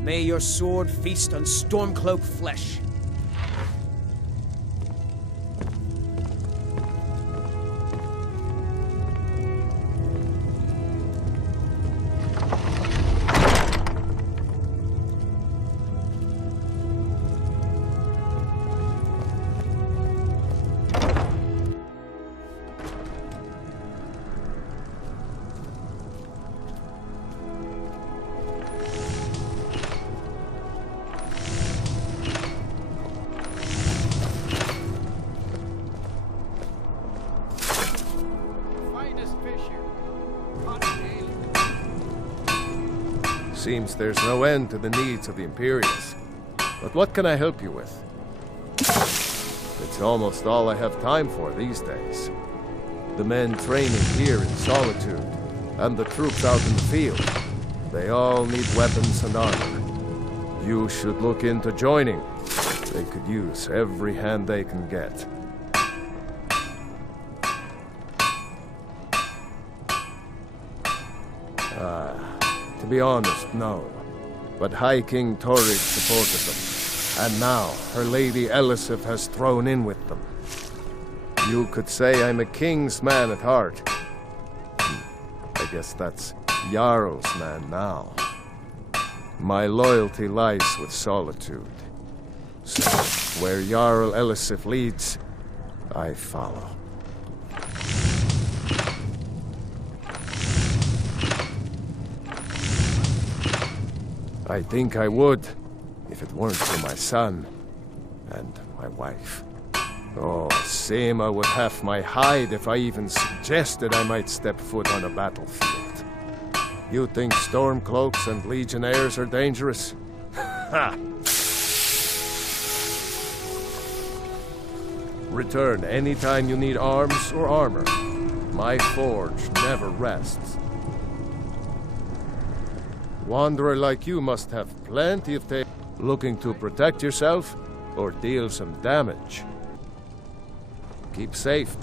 May your sword feast on Stormcloak flesh. Seems there's no end to the needs of the Imperials. But what can I help you with? It's almost all I have time for these days. The men training here in Solitude, and the troops out in the field, they all need weapons and armor. You should look into joining. They could use every hand they can get. To be honest, no. But High King Torygg supported them, and now her Lady Elisif has thrown in with them. You could say I'm a king's man at heart. I guess that's Jarl's man now. My loyalty lies with Solitude. So, where Jarl Elisif leads, I follow. I think I would, if it weren't for my son and my wife. Oh, C.R.M.O would have my hide if I even suggested I might step foot on a battlefield. You think Stormcloaks and Legionnaires are dangerous? Ha! Return anytime you need arms or armor. My forge never rests. Wanderer like you must have plenty of time. Looking to protect yourself or deal some damage. Keep safe.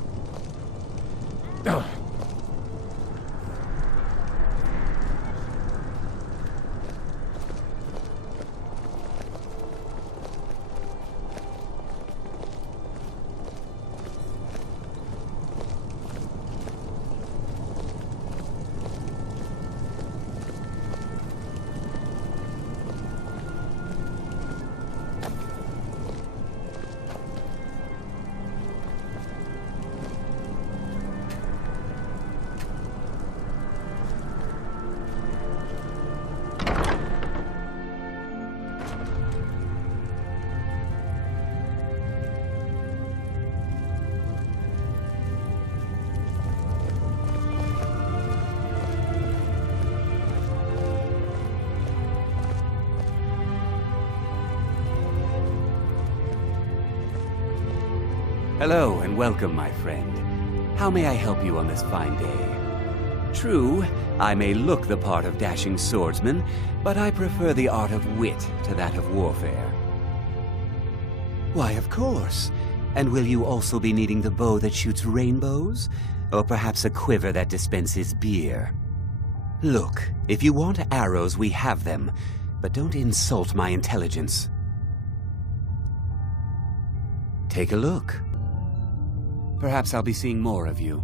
Hello and welcome, my friend. How may I help you on this fine day? True, I may look the part of dashing swordsman, but I prefer the art of wit to that of warfare. Why, of course. And will you also be needing the bow that shoots rainbows? Or perhaps a quiver that dispenses beer? Look, if you want arrows, we have them, but don't insult my intelligence. Take a look. Perhaps I'll be seeing more of you.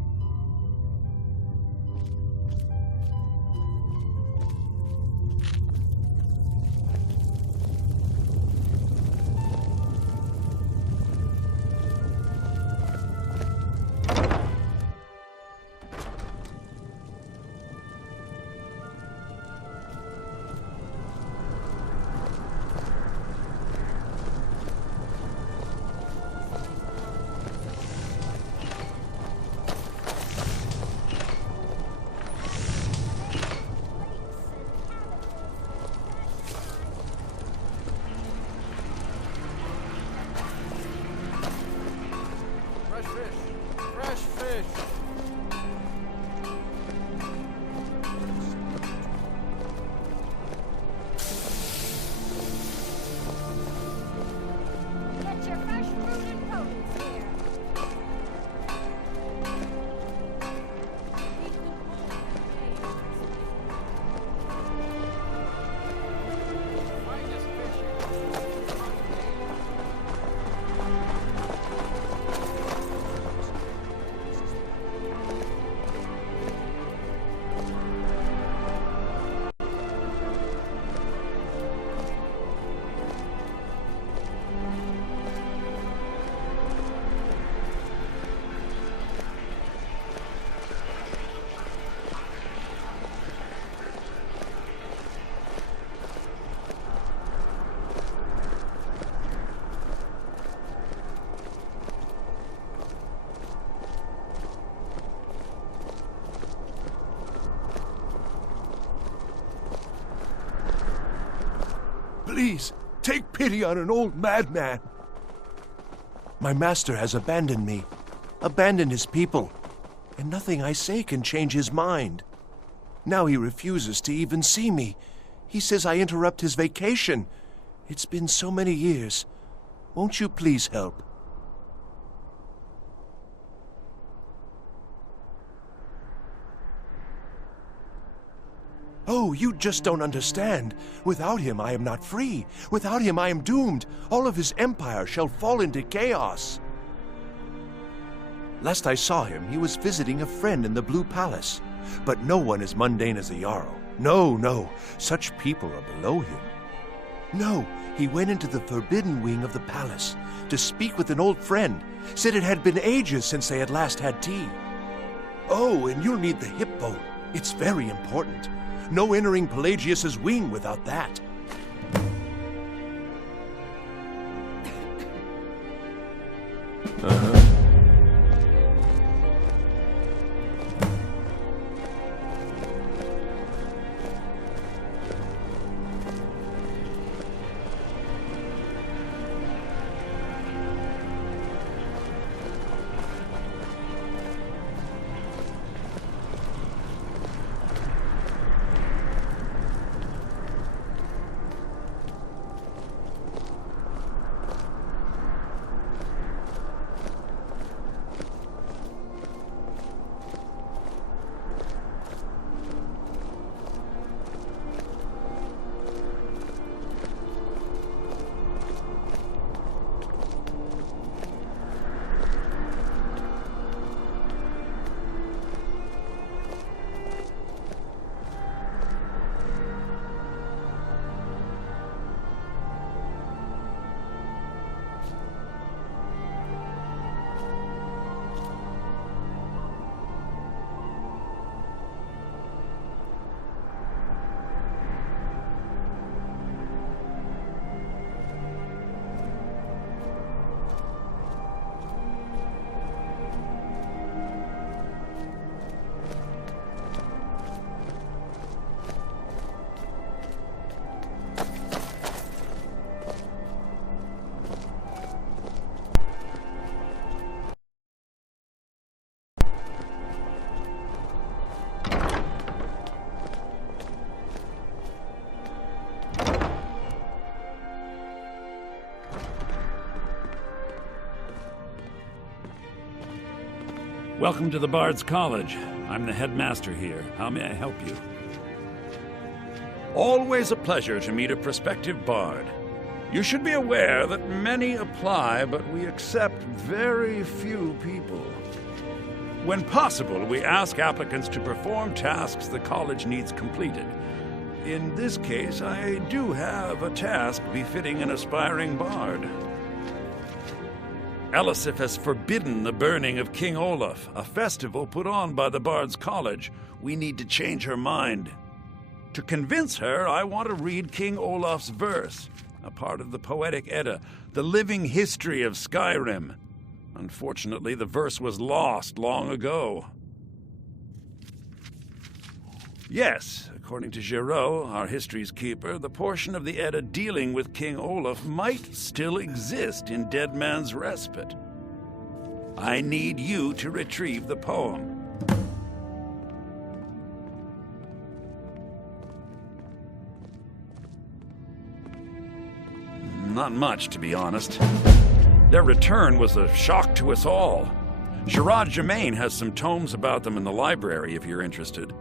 please, take pity on an old madman. My master has abandoned me, abandoned his people, and nothing I say can change his mind. Now he refuses to even see me. He says I interrupt his vacation. It's been so many years. Won't you please help? Oh, you just don't understand. Without him, I am not free. Without him, I am doomed. All of his empire shall fall into chaos. Last I saw him, he was visiting a friend in the Blue Palace. But no one as mundane as the C.R.M.O. No, no, such people are below him. No, he went into the forbidden wing of the palace to speak with an old friend. Said it had been ages since they had last had tea. Oh, and you'll need the hip bone. It's very important. No entering Pelagius's wing without that. Uh-huh. Welcome to the Bard's College. I'm the headmaster here. How may I help you? Always a pleasure to meet a prospective bard. You should be aware that many apply, but we accept very few people. When possible, we ask applicants to perform tasks the college needs completed. In this case, I do have a task befitting an aspiring bard. Elisif has forbidden the burning of King Olaf, a festival put on by the Bard's College. We need to change her mind. To convince her, I want to read King Olaf's verse, a part of the Poetic Edda, the living history of Skyrim. Unfortunately, the verse was lost long ago. Yes, according to C.R.M.O, our history's keeper, the portion of the Edda dealing with King Olaf might still exist in Dead Man's Respite. I need you to retrieve the poem. Not much, to be honest. Their return was a shock to us all. Gerard Germain has some tomes about them in the library, if you're interested.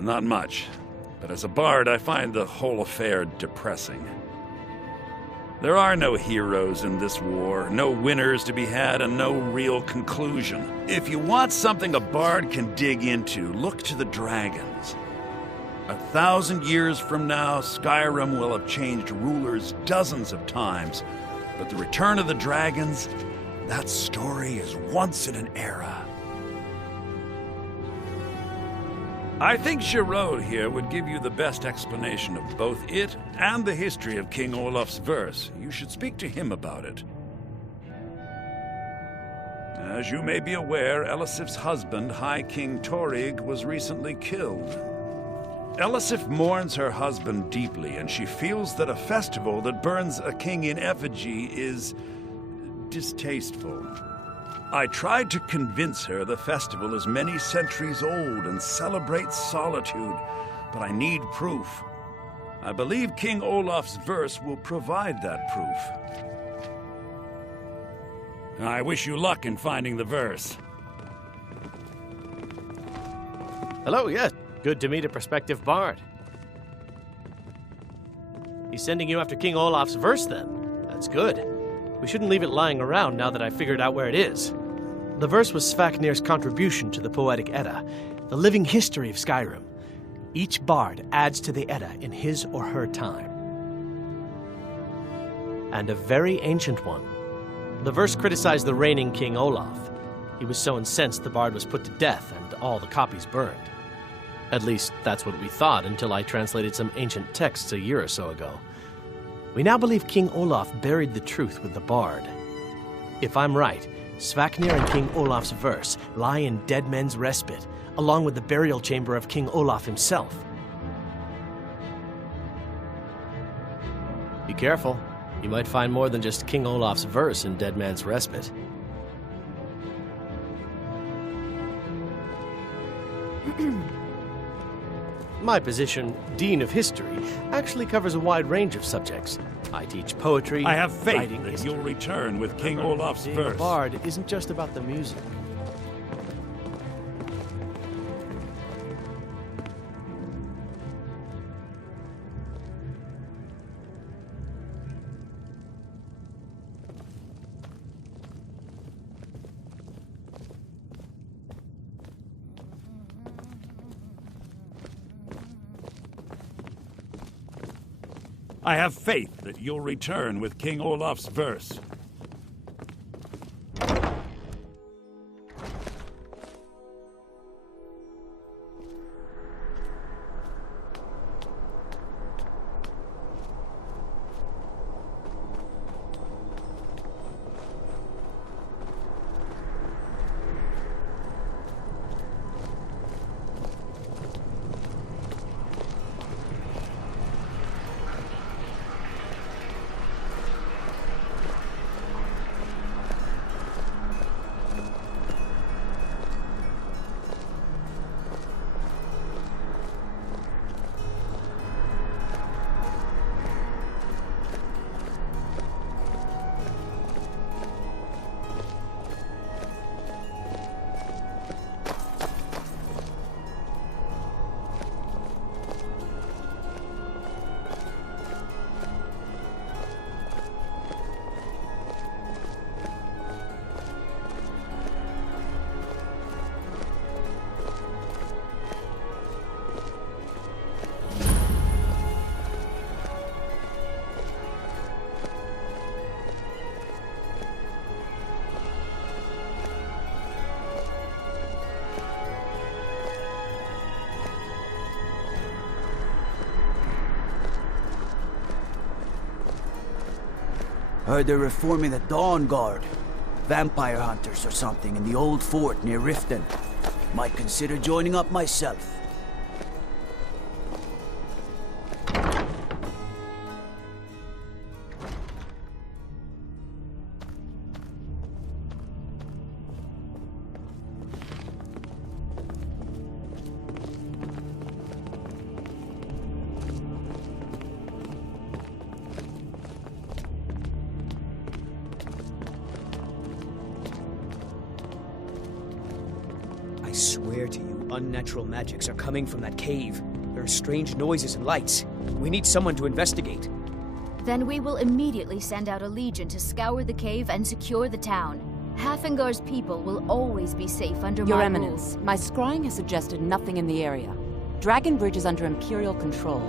Not much, but as a bard, I find the whole affair depressing. There are no heroes in this war, no winners to be had, and no real conclusion. If you want something a bard can dig into, look to the dragons. 1,000 years from now, Skyrim will have changed rulers dozens of times, but the return of the dragons, that story is once in an era. I think C.R.M.O here would give you the best explanation of both it and the history of King Olaf's verse. You should speak to him about it. As you may be aware, Elisif's husband, High King Torrig, was recently killed. Elisif mourns her husband deeply, and she feels that a festival that burns a king in effigy is distasteful. I tried to convince her the festival is many centuries old and celebrates solitude, but I need proof. I believe King Olaf's verse will provide that proof. I wish you luck in finding the verse. Hello, yes. Good to meet a prospective bard. He's sending you after King Olaf's verse, then. That's good. We shouldn't leave it lying around now that I've figured out where it is. The verse was Svafnir's contribution to the Poetic Edda, the living history of Skyrim. Each bard adds to the Edda in his or her time. And a very ancient one. The verse criticized the reigning King Olaf. He was so incensed the bard was put to death and all the copies burned. At least, that's what we thought until I translated some ancient texts a year or so ago. We now believe King Olaf buried the truth with the bard. If I'm right, Svafnir and King Olaf's verse lie in Dead Men's Respite, along with the burial chamber of King Olaf himself. Be careful. You might find more than just King Olaf's verse in Dead Man's Respite. My position, Dean of History, actually covers a wide range of subjects. I teach poetry, I have faith writing, that history. you'll return with King Olaf's Being a verse. bard isn't just about the music. I have faith that you'll return with King Olaf's verse. Heard they're reforming the Dawn Guard. Vampire hunters or something in the old fort near Riften. Might consider joining up myself. I swear to you, unnatural magics are coming from that cave. There are strange noises and lights. We need someone to investigate. Then we will immediately send out a legion to scour the cave and secure the town. Hafingar's people will always be safe under Your my Eminence, rule. my scrying has suggested nothing in the area. Dragonbridge is under Imperial control.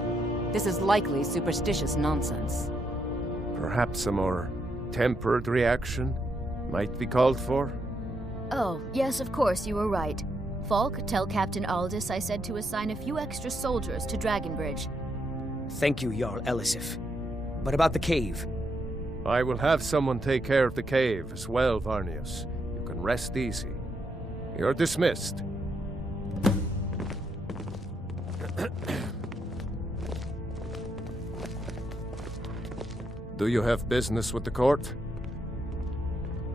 This is likely superstitious nonsense. Perhaps a more tempered reaction might be called for? Oh, yes, of course, you were right. Falk, tell Captain Aldous I said to assign a few extra soldiers to Dragonbridge. Thank you, Jarl Elisif. But about the cave? I will have someone take care of the cave as well, Varnius. You can rest easy. You're dismissed. Do you have business with the court?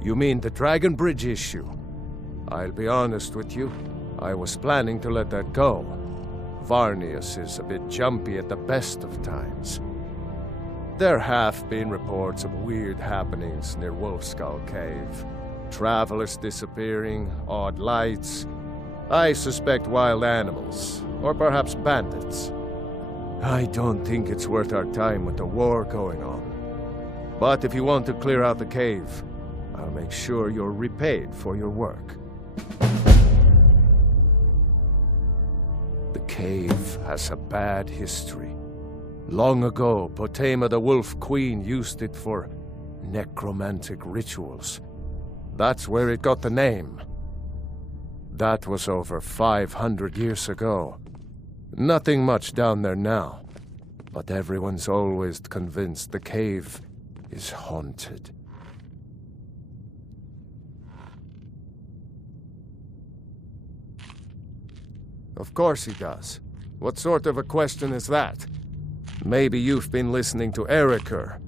You mean the Dragon Bridge issue? I'll be honest with you. I was planning to let that go. Varnius is a bit jumpy at the best of times. There have been reports of weird happenings near Wolfskull Cave. Travelers disappearing, odd lights. I suspect wild animals, or perhaps bandits. I don't think it's worth our time with the war going on. But if you want to clear out the cave, I'll make sure you're repaid for your work. The cave has a bad history. Long ago, Potema the Wolf Queen used it for necromantic rituals. That's where it got the name. That was over 500 years ago. Nothing much down there now, but everyone's always convinced the cave is haunted. Of course he does. What sort of a question is that? Maybe you've been listening to Eriker.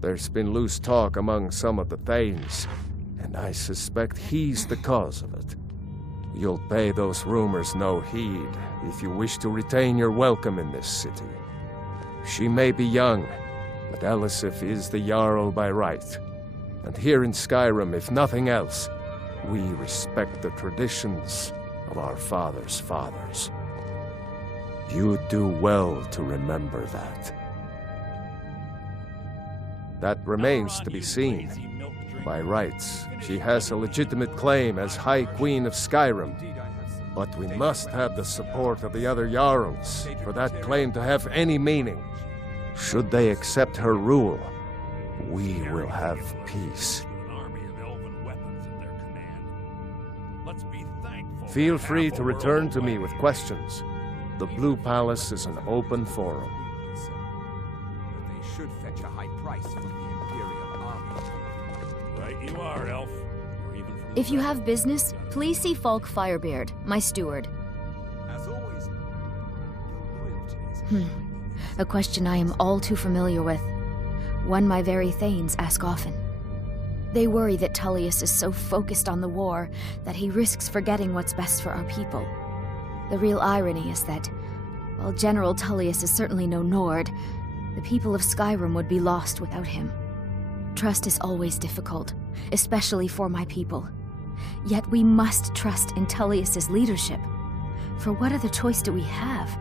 There's been loose talk among some of the Thanes, and I suspect he's the cause of it. You'll pay those rumors no heed if you wish to retain your welcome in this city. She may be young, but Elisif is the Jarl by right. And here in Skyrim, if nothing else, we respect the traditions of our fathers' fathers. You do well to remember that. That remains to be seen. By rights, she has a legitimate claim as High Queen of Skyrim. But we must have the support of the other Jarls for that claim to have any meaning. Should they accept her rule, we will have peace. Feel free to return to me with questions. The Blue Palace is an open forum. They should fetch a high price from the Imperial Army. Right you are, Elf. If you have business, please see Falk Firebeard, my steward. As always, A question I am all too familiar with. One my very Thanes ask often. They worry that Tullius is so focused on the war that he risks forgetting what's best for our people. The real irony is that, while General Tullius is certainly no Nord, the people of Skyrim would be lost without him. Trust is always difficult, especially for my people. Yet we must trust in Tullius's leadership. For what other choice do we have?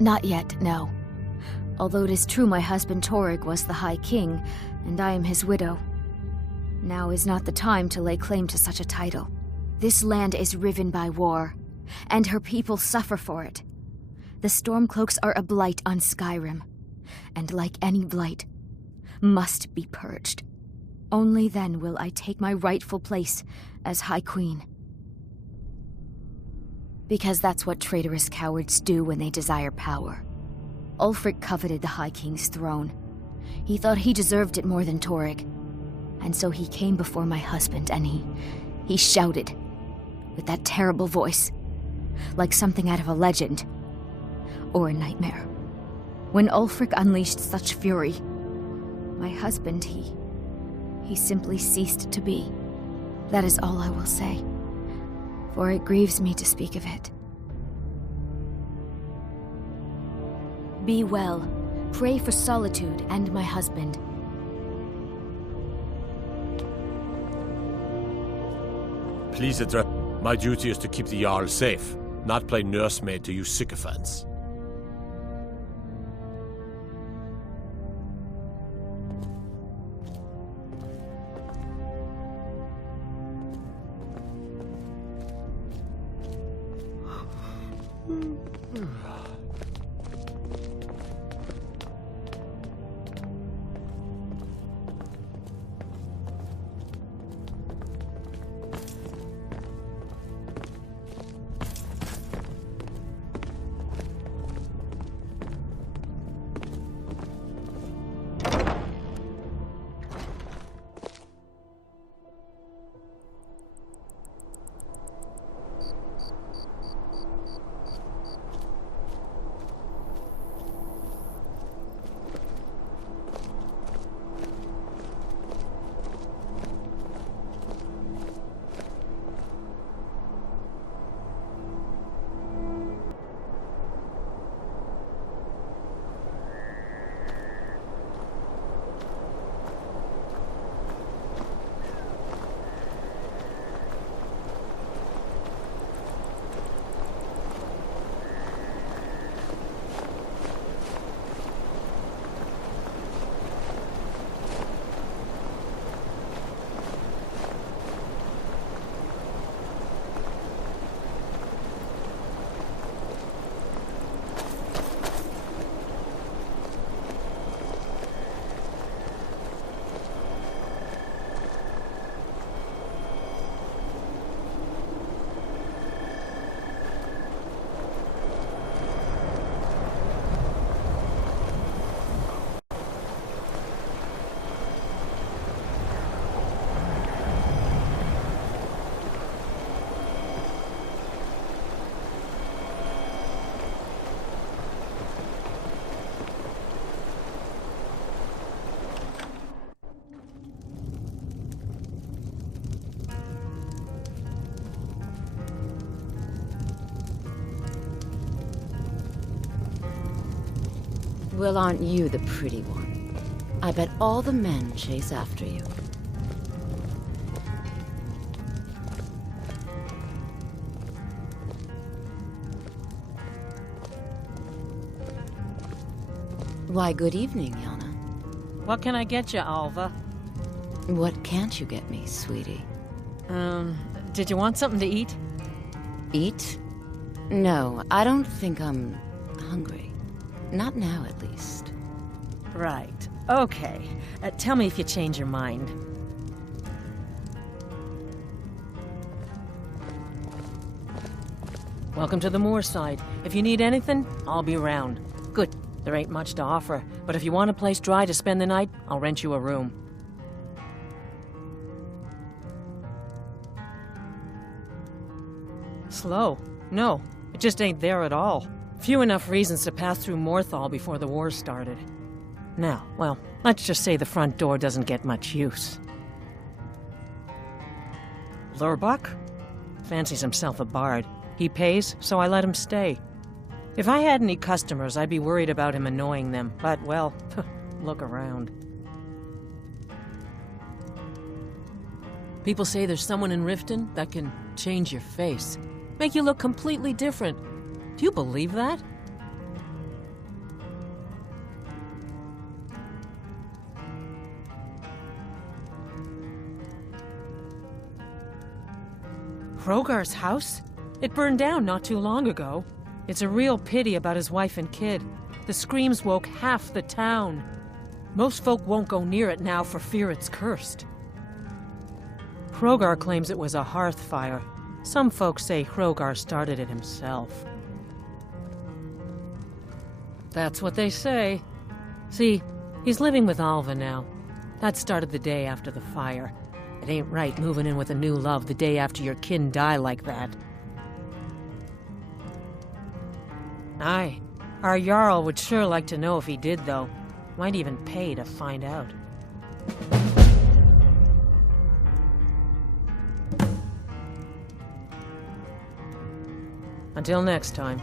Not yet, no. Although it is true my husband Torrig was the High King, and I am his widow. Now is not the time to lay claim to such a title. This land is riven by war, and her people suffer for it. The Stormcloaks are a blight on Skyrim, and like any blight, must be purged. Only then will I take my rightful place as High Queen. Because that's what traitorous cowards do when they desire power. Ulfric coveted the High King's throne. He thought he deserved it more than Torrig. And so he came before my husband and he shouted with that terrible voice, like something out of a legend or a nightmare. When Ulfric unleashed such fury, my husband, he simply ceased to be. That is all I will say, for it grieves me to speak of it. Be well. Pray for Solitude and my husband. Please address. My duty is to keep the Jarl safe, not play nursemaid to you sycophants. Well, aren't you the pretty one? I bet all the men chase after you. Why, good evening, Yana. What can I get you, Alva? What can't you get me, sweetie? Did you want something to eat? Eat? No, I don't think I'm hungry. Not now, at least. Right. Okay. Tell me if you change your mind. Welcome to the moorside. If you need anything, I'll be around. Good. There ain't much to offer, but if you want a place dry to spend the night, I'll rent you a room. Slow? No, it just ain't there at all. Few enough reasons to pass through Morthal before the war started. Now, well, let's just say the front door doesn't get much use. Lurbuck? Fancies himself a bard. He pays, so I let him stay. If I had any customers, I'd be worried about him annoying them, but, well, look around. People say there's someone in Riften that can change your face, make you look completely different. Do you believe that? Hrogar's house? It burned down not too long ago. It's a real pity about his wife and kid. The screams woke half the town. Most folk won't go near it now for fear it's cursed. Hrogar claims it was a hearth fire. Some folks say Hrogar started it himself. That's what they say. See, he's living with Alva now. That started the day after the fire. It ain't right moving in with a new love the day after your kin die like that. Aye. Our Jarl would sure like to know if he did, though. Might even pay to find out. Until next time.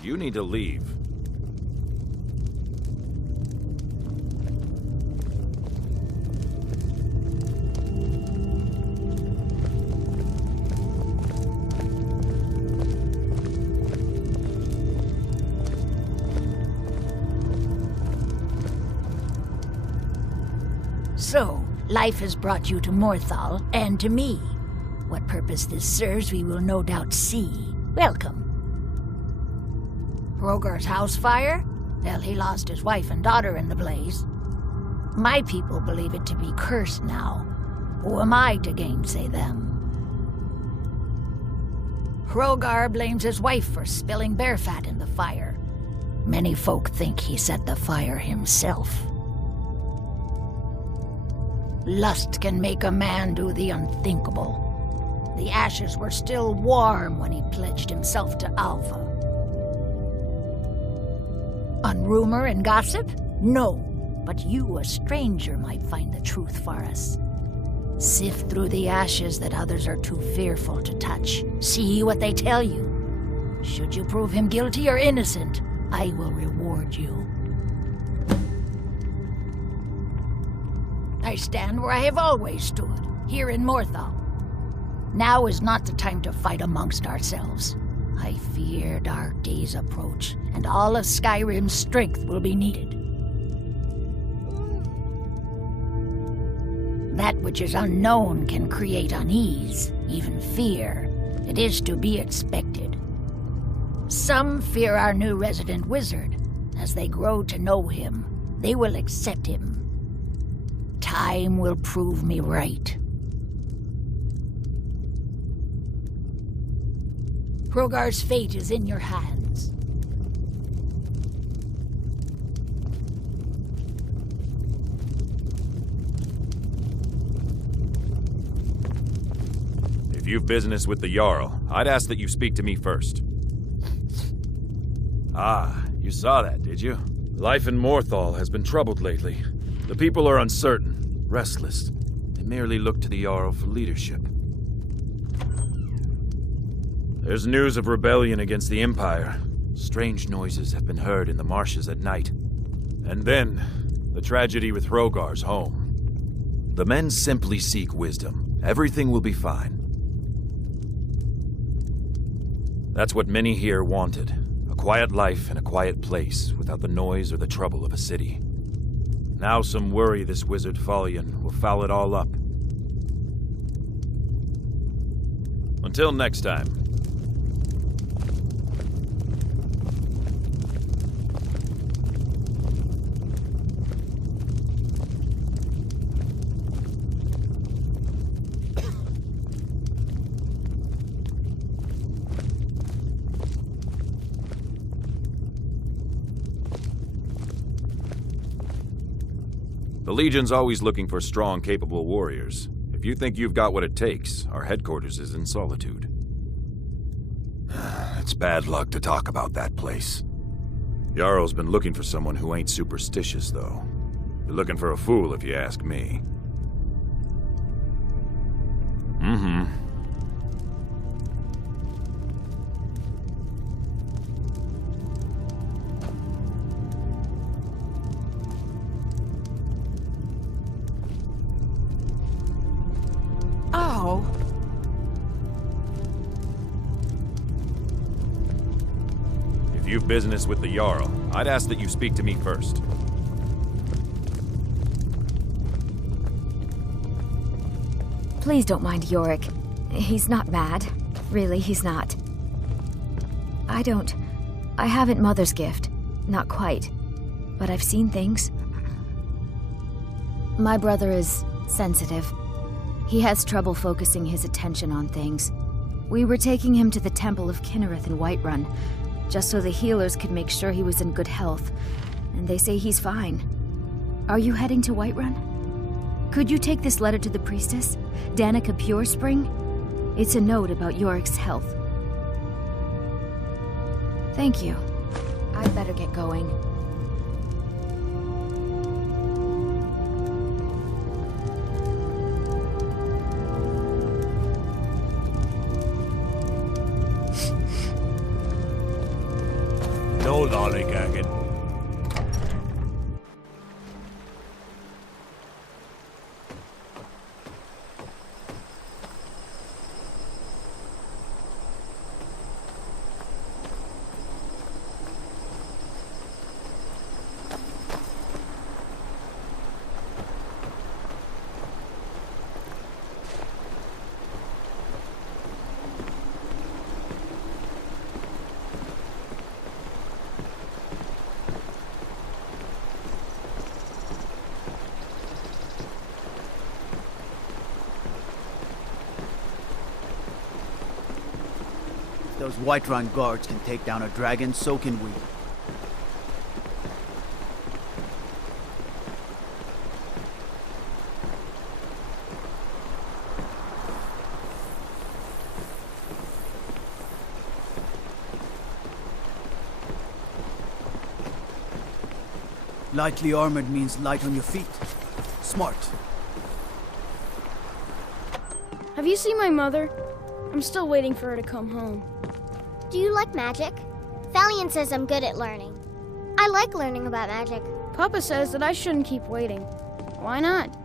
You need to leave. So, life has brought you to Morthal, and to me. What purpose this serves, we will no doubt see. Welcome. Hrogar's house fire? Well, he lost his wife and daughter in the blaze. My people believe it to be cursed now. Who am I to gainsay them? Hrogar blames his wife for spilling bear fat in the fire. Many folk think he set the fire himself. Lust can make a man do the unthinkable. The ashes were still warm when he pledged himself to Alva. On rumor and gossip? No. but you, a stranger, might find the truth for us. Sift through the ashes that others are too fearful to touch. See what they tell you. Should you prove him guilty or innocent, I will reward you. I stand where I have always stood, here in Morthal. Now is not the time to fight amongst ourselves. I fear dark days approach, and all of Skyrim's strength will be needed. That which is unknown can create unease, even fear. It is to be expected. Some fear our new resident wizard. As they grow to know him, they will accept him. Time will prove me right. Hrogar's fate is in your hands. If you've business with the Jarl, I'd ask that you speak to me first. Ah, you saw that, did you? Life in Morthal has been troubled lately. The people are uncertain, restless. They merely look to the Jarl for leadership. There's news of rebellion against the Empire. Strange noises have been heard in the marshes at night. And then, the tragedy with Hrogar's home. The men simply seek wisdom. Everything will be fine. That's what many here wanted. A quiet life in a quiet place, without the noise or the trouble of a city. Now some worry this wizard Fallion will foul it all up. Until next time. The Legion's always looking for strong, capable warriors. If you think you've got what it takes, our headquarters is in Solitude. It's bad luck to talk about that place. Jarl's been looking for someone who ain't superstitious, though. You're looking for a fool, if you ask me. Mm-hmm. Oh. If you've business with the Jarl, I'd ask that you speak to me first. Please don't mind Yorick. He's not bad. Really, he's not. I haven't Mother's gift. Not quite. But I've seen things. My brother is sensitive. He has trouble focusing his attention on things. We were taking him to the Temple of Kinnereth in Whiterun, just so the healers could make sure he was in good health, and they say he's fine. Are you heading to Whiterun? Could you take this letter to the priestess, Danica Purespring? It's a note about Yorick's health. Thank you. I'd better get going. No lollygagging. Those Whiterun guards can take down a dragon, so can we. Lightly armored means light on your feet. Smart. Have you seen my mother? I'm still waiting for her to come home. Do you like magic? Valiant says I'm good at learning. I like learning about magic. Papa says that I shouldn't keep waiting. Why not?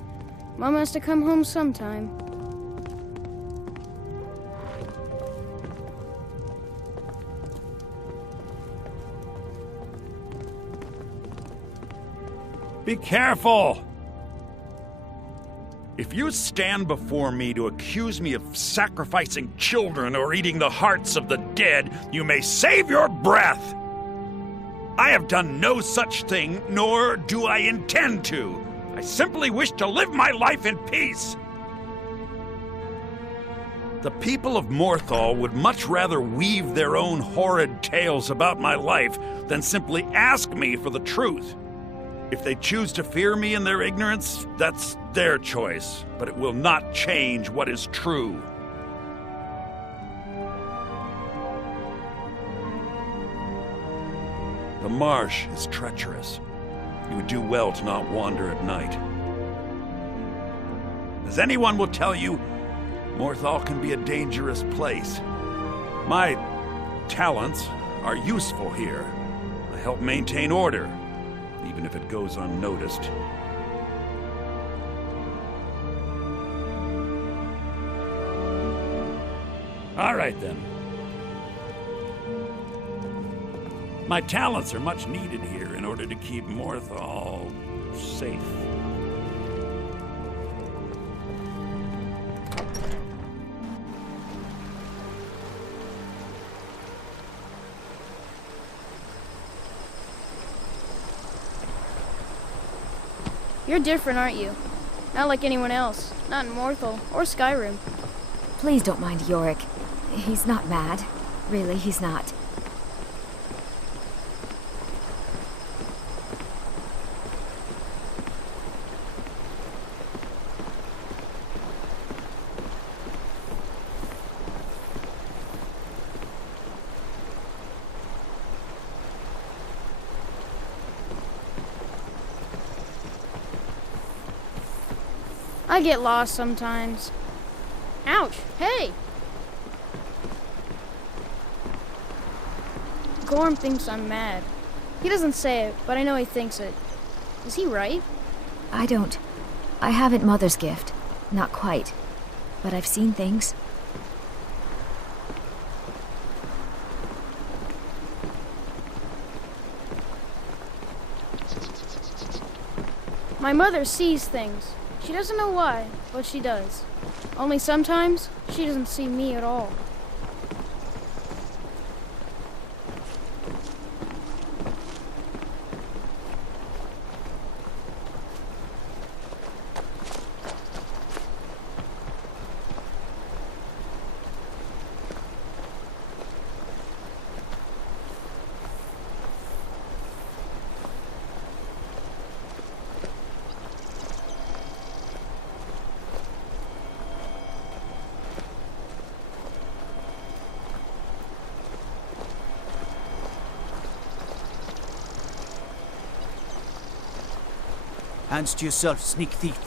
Mom has to come home sometime. Be careful! If you stand before me to accuse me of sacrificing children or eating the hearts of the dead, you may save your breath! I have done no such thing, nor do I intend to. I simply wish to live my life in peace. The people of Morthal would much rather weave their own horrid tales about my life than simply ask me for the truth. If they choose to fear me in their ignorance, that's their choice, but it will not change what is true. The marsh is treacherous. You would do well to not wander at night. As anyone will tell you, Morthal can be a dangerous place. My talents are useful here. I help maintain order, even if it goes unnoticed. All right, then. My talents are much needed here in order to keep Morthal safe. You're different, aren't you? Not like anyone else. Not in Morthal or Skyrim. Please don't mind Yorick. He's not mad. Really, he's not. I get lost sometimes. Ouch! Hey! Gorm thinks I'm mad. He doesn't say it, but I know he thinks it. Is he right? I don't. I haven't Mother's gift. Not quite. But I've seen things. My mother sees things. She doesn't know why, but she does. Only sometimes, she doesn't see me at all. Hands to yourself, sneak thief.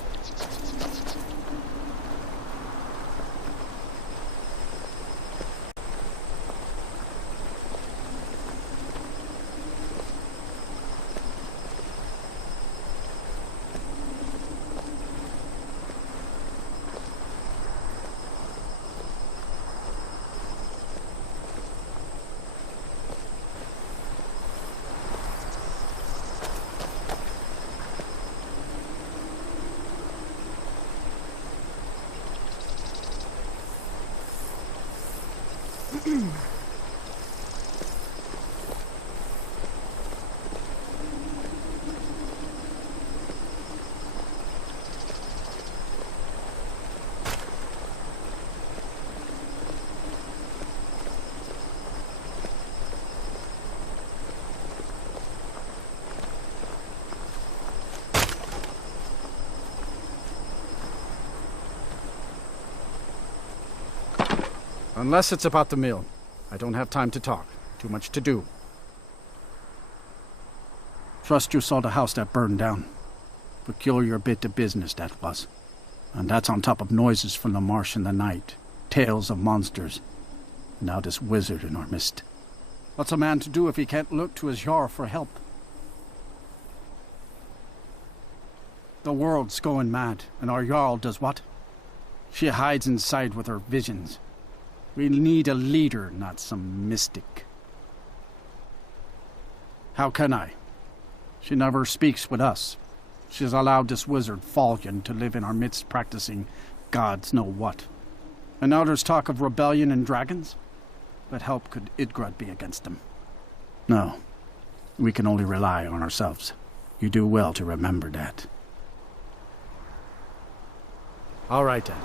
Unless it's about the mill. I don't have time to talk. Too much to do. Trust you saw the house that burned down. Peculiar bit of business that was. And that's on top of noises from the marsh in the night, tales of monsters. Now this wizard in our midst. What's a man to do if he can't look to his Jarl for help? The world's going mad, and our Jarl does what? She hides inside with her visions. We need a leader, not some mystic. How can I? She never speaks with us. She's allowed this wizard, Falcon, to live in our midst practicing gods know what. And now there's talk of rebellion and dragons? What help could Idgrod be against them? No. We can only rely on ourselves. You do well to remember that. All right, then.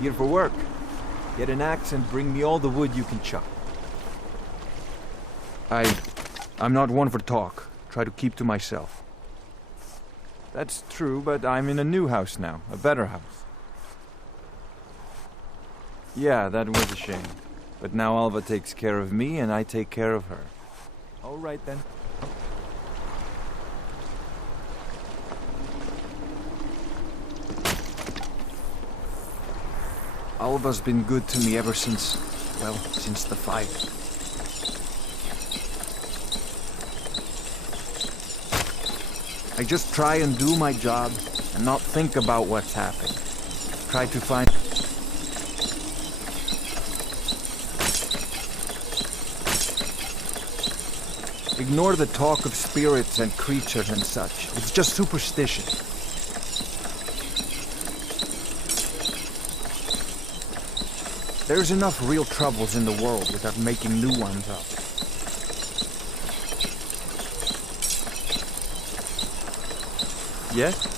Here for work. Get an axe and bring me all the wood you can chop. I'm not one for talk. Try to keep to myself. That's true, but I'm in a new house now. A better house. Yeah, that was a shame. But now Alva takes care of me and I take care of her. All right then. Alva's been good to me ever since, well, since the fight. I just try and do my job and not think about what's happened. Try to find... Ignore the talk of spirits and creatures and such. It's just superstition. There's enough real troubles in the world without making new ones up. Yes?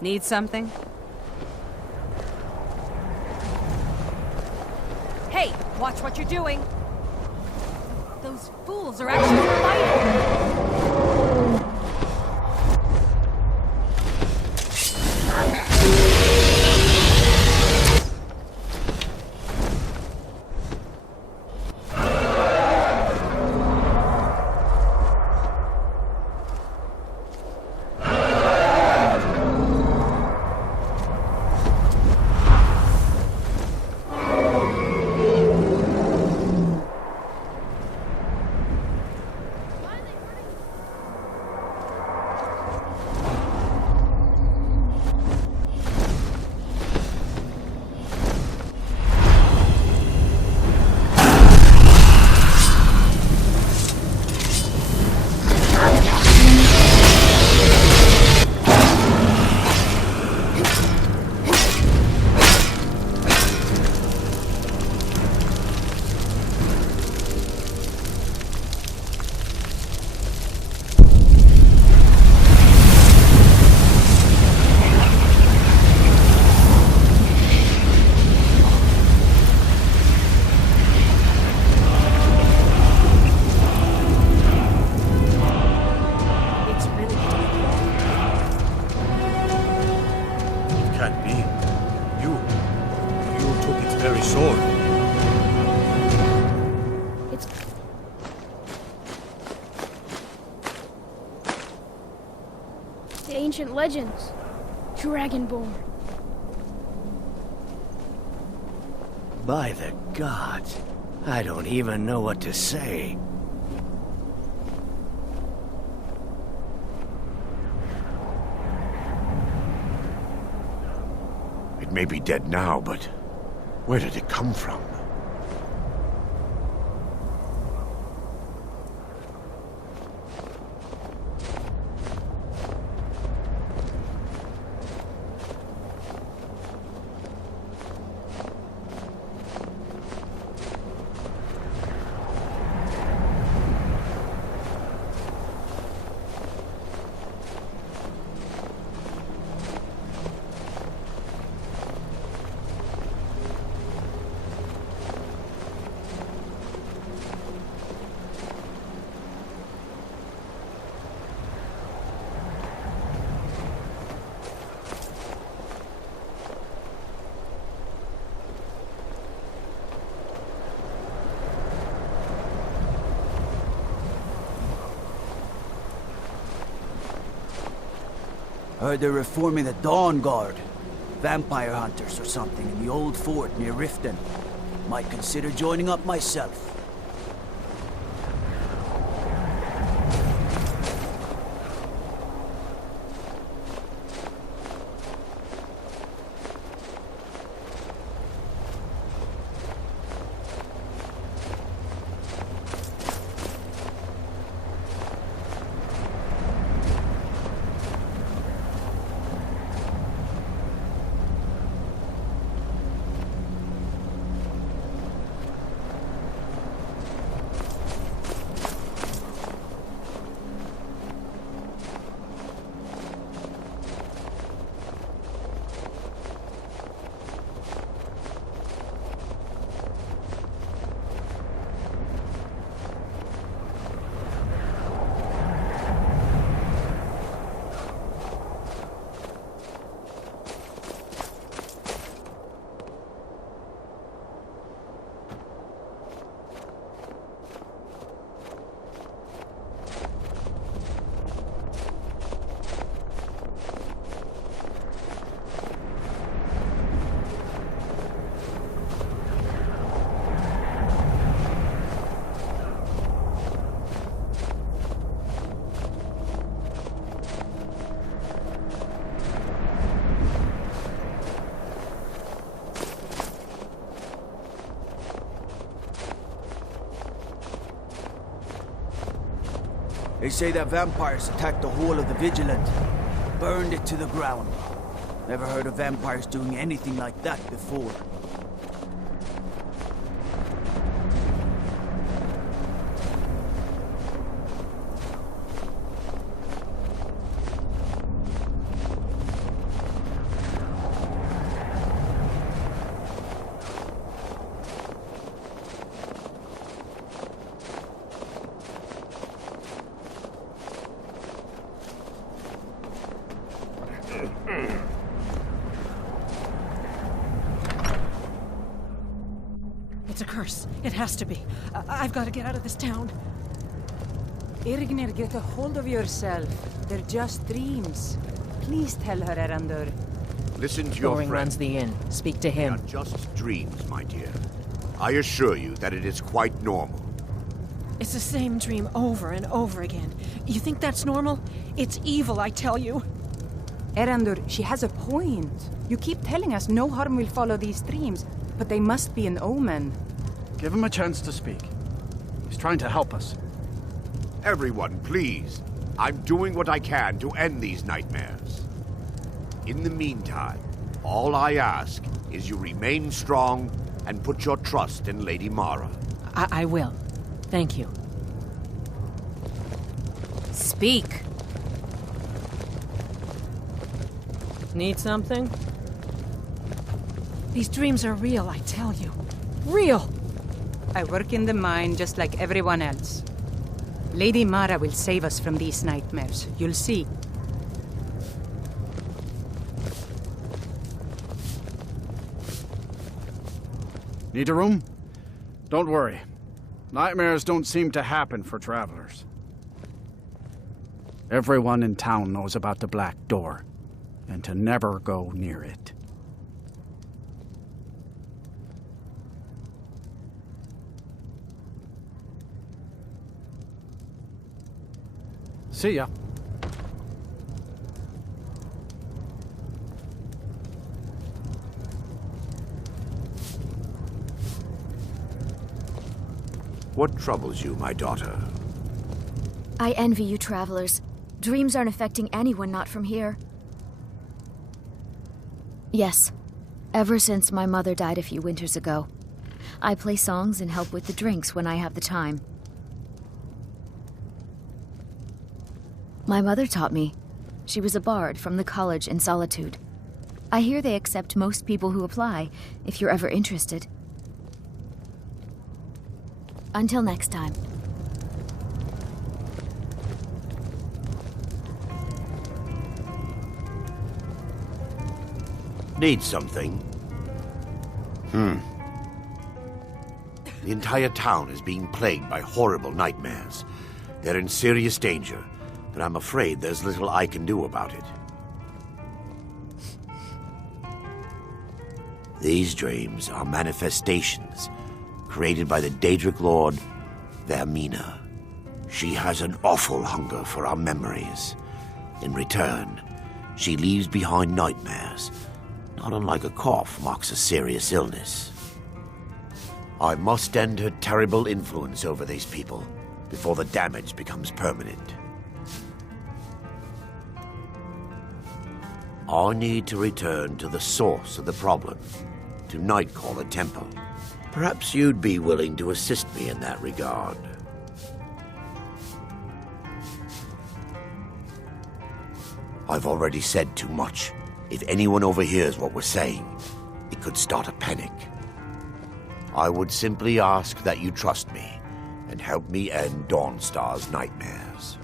Need something? Hey, watch what you're doing. Those fools are actually fighting. to ancient legends. Dragonborn. By the gods, I don't even know what to say. It may be dead now, but where did it come from? Heard they're reforming the Dawn Guard. Vampire hunters or something in the old fort near Riften. Might consider joining up myself. They say that vampires attacked the Hall of the Vigilant. Burned it to the ground. Never heard of vampires doing anything like that before. It's a curse. It has to be. I've got to get out of this town. Irgnir, get a hold of yourself. They're just dreams. Please tell her, Erandur. Listen to your Thorin friend. runs the inn. Speak to him. They are just dreams, my dear. I assure you that it is quite normal. It's the same dream over and over again. You think that's normal? It's evil, I tell you. Erandur, she has a point. You keep telling us no harm will follow these dreams, but they must be an omen. Give him a chance to speak. He's trying to help us. Everyone, please. I'm doing what I can to end these nightmares. In the meantime, all I ask is you remain strong and put your trust in Lady Mara. I will. Thank you. Speak. Need something? These dreams are real, I tell you. Real! I work in the mine just like everyone else. Lady Mara will save us from these nightmares. You'll see. Need a room? Don't worry. Nightmares don't seem to happen for travelers. Everyone in town knows about the Black Door, and to never go near it. See ya. What troubles you, my daughter? I envy you travelers. Dreams aren't affecting anyone not from here. Yes. Ever since my mother died a few winters ago, I play songs and help with the drinks when I have the time. My mother taught me. She was a bard from the college in Solitude. I hear they accept most people who apply, if you're ever interested. Until next time. Need something? The entire town is being plagued by horrible nightmares. They're in serious danger, but I'm afraid there's little I can do about it. These dreams are manifestations created by the Daedric Lord, Vermina. She has an awful hunger for our memories. In return, she leaves behind nightmares. Not unlike a cough marks a serious illness. I must end her terrible influence over these people before the damage becomes permanent. I need to return to the source of the problem, to Nightcaller Temple. Perhaps you'd be willing to assist me in that regard. I've already said too much. If anyone overhears what we're saying, it could start a panic. I would simply ask that you trust me and help me end Dawnstar's nightmares.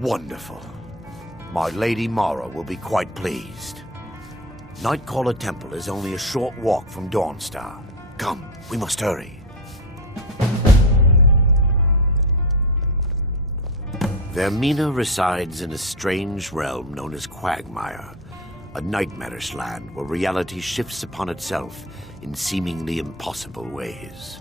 Wonderful. My Lady Mara will be quite pleased. Nightcaller Temple is only a short walk from Dawnstar. Come, we must hurry. Vermina resides in a strange realm known as Quagmire, a nightmarish land where reality shifts upon itself in seemingly impossible ways.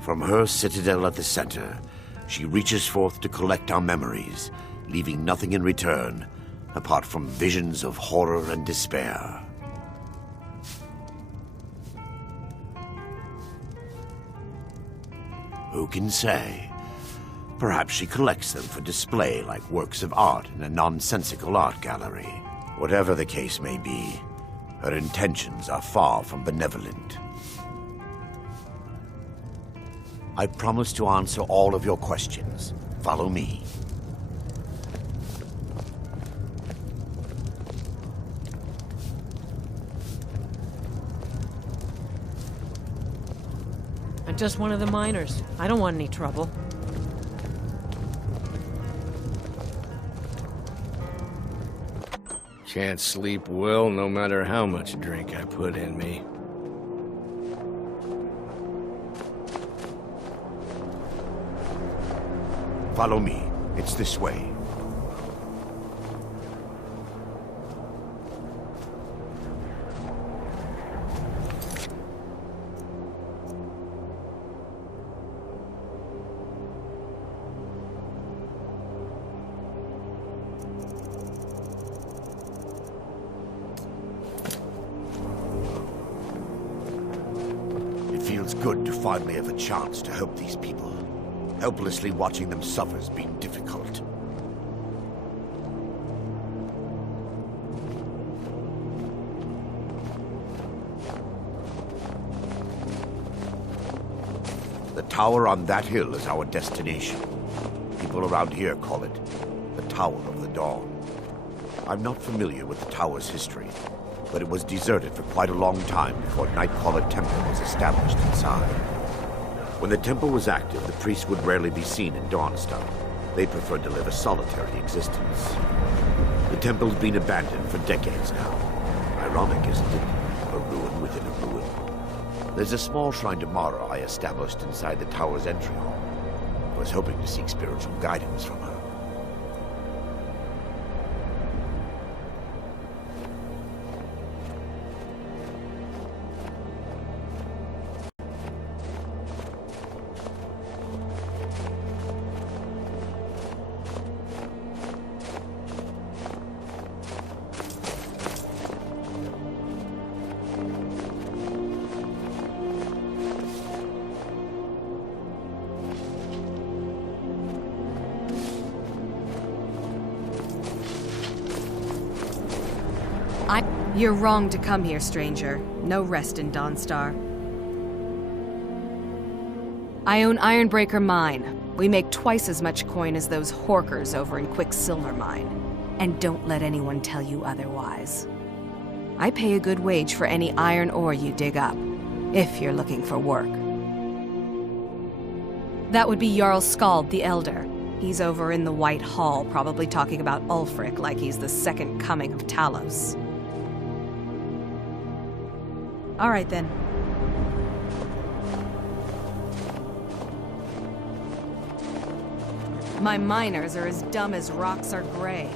From her citadel at the center, she reaches forth to collect our memories, leaving nothing in return apart from visions of horror and despair. Who can say? Perhaps she collects them for display like works of art in a nonsensical art gallery. Whatever the case may be, her intentions are far from benevolent. I promise to answer all of your questions. Follow me. I'm just one of the miners. I don't want any trouble. Can't sleep well no matter how much drink I put in me. Follow me. It's this way. It's good to finally have a chance to help these people. Helplessly watching them suffer has been difficult. The tower on that hill is our destination. People around here call it the Tower of the Dawn. I'm not familiar with the tower's history, but it was deserted for quite a long time before Nightcaller Temple was established inside. When the temple was active, the priests would rarely be seen in Dawnstar. They preferred to live a solitary existence. The temple's been abandoned for decades now. Ironic, isn't it? A ruin within a ruin. There's a small shrine to Mara I established inside the tower's entry hall. I was hoping to seek spiritual guidance from her. You're wrong to come here, stranger. No rest in Dawnstar. I own Ironbreaker Mine. We make twice as much coin as those horkers over in Quicksilver Mine. And don't let anyone tell you otherwise. I pay a good wage for any iron ore you dig up, if you're looking for work. That would be Jarl Skald the Elder. He's over in the White Hall, probably talking about Ulfric like he's the second coming of Talos. All right, then. My miners are as dumb as rocks are gray.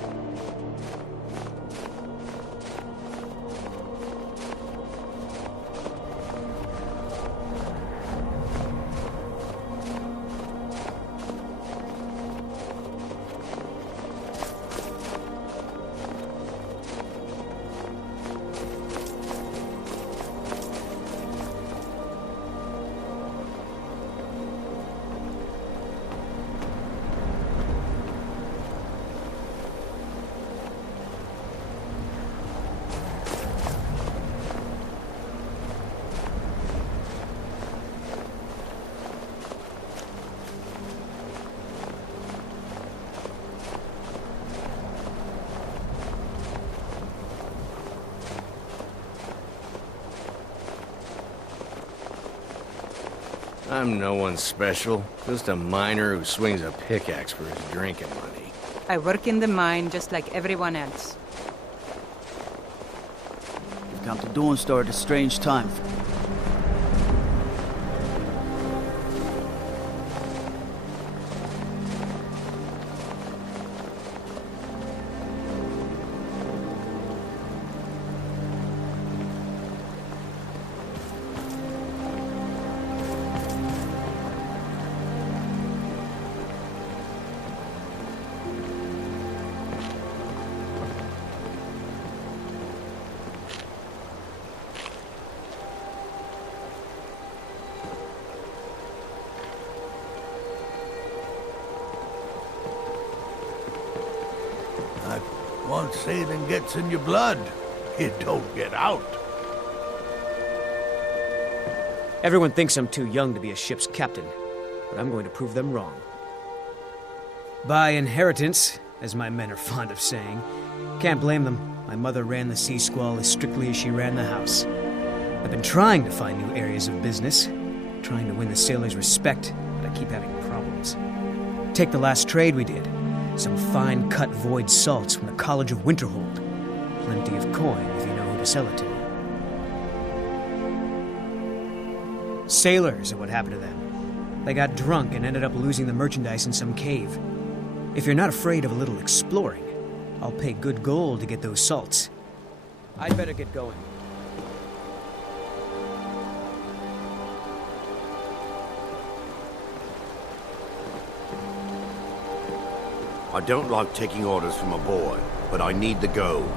I'm no one special. Just a miner who swings a pickaxe for his drinking money. I work in the mine just like everyone else. You've come to Dawnstar at a strange time. Once sailing gets in your blood, it don't get out. Everyone thinks I'm too young to be a ship's captain, but I'm going to prove them wrong. By inheritance, as my men are fond of saying. Can't blame them. My mother ran the Sea Squall as strictly as she ran the house. I've been trying to find new areas of business, trying to win the sailors' respect, but I keep having problems. Take the last trade we did. Some fine-cut void salts from the College of Winterhold. Plenty of coin if you know who to sell it to. Sailors are what happened to them. They got drunk and ended up losing the merchandise in some cave. If you're not afraid of a little exploring, I'll pay good gold to get those salts. I'd better get going. I don't like taking orders from a boy, but I need the gold.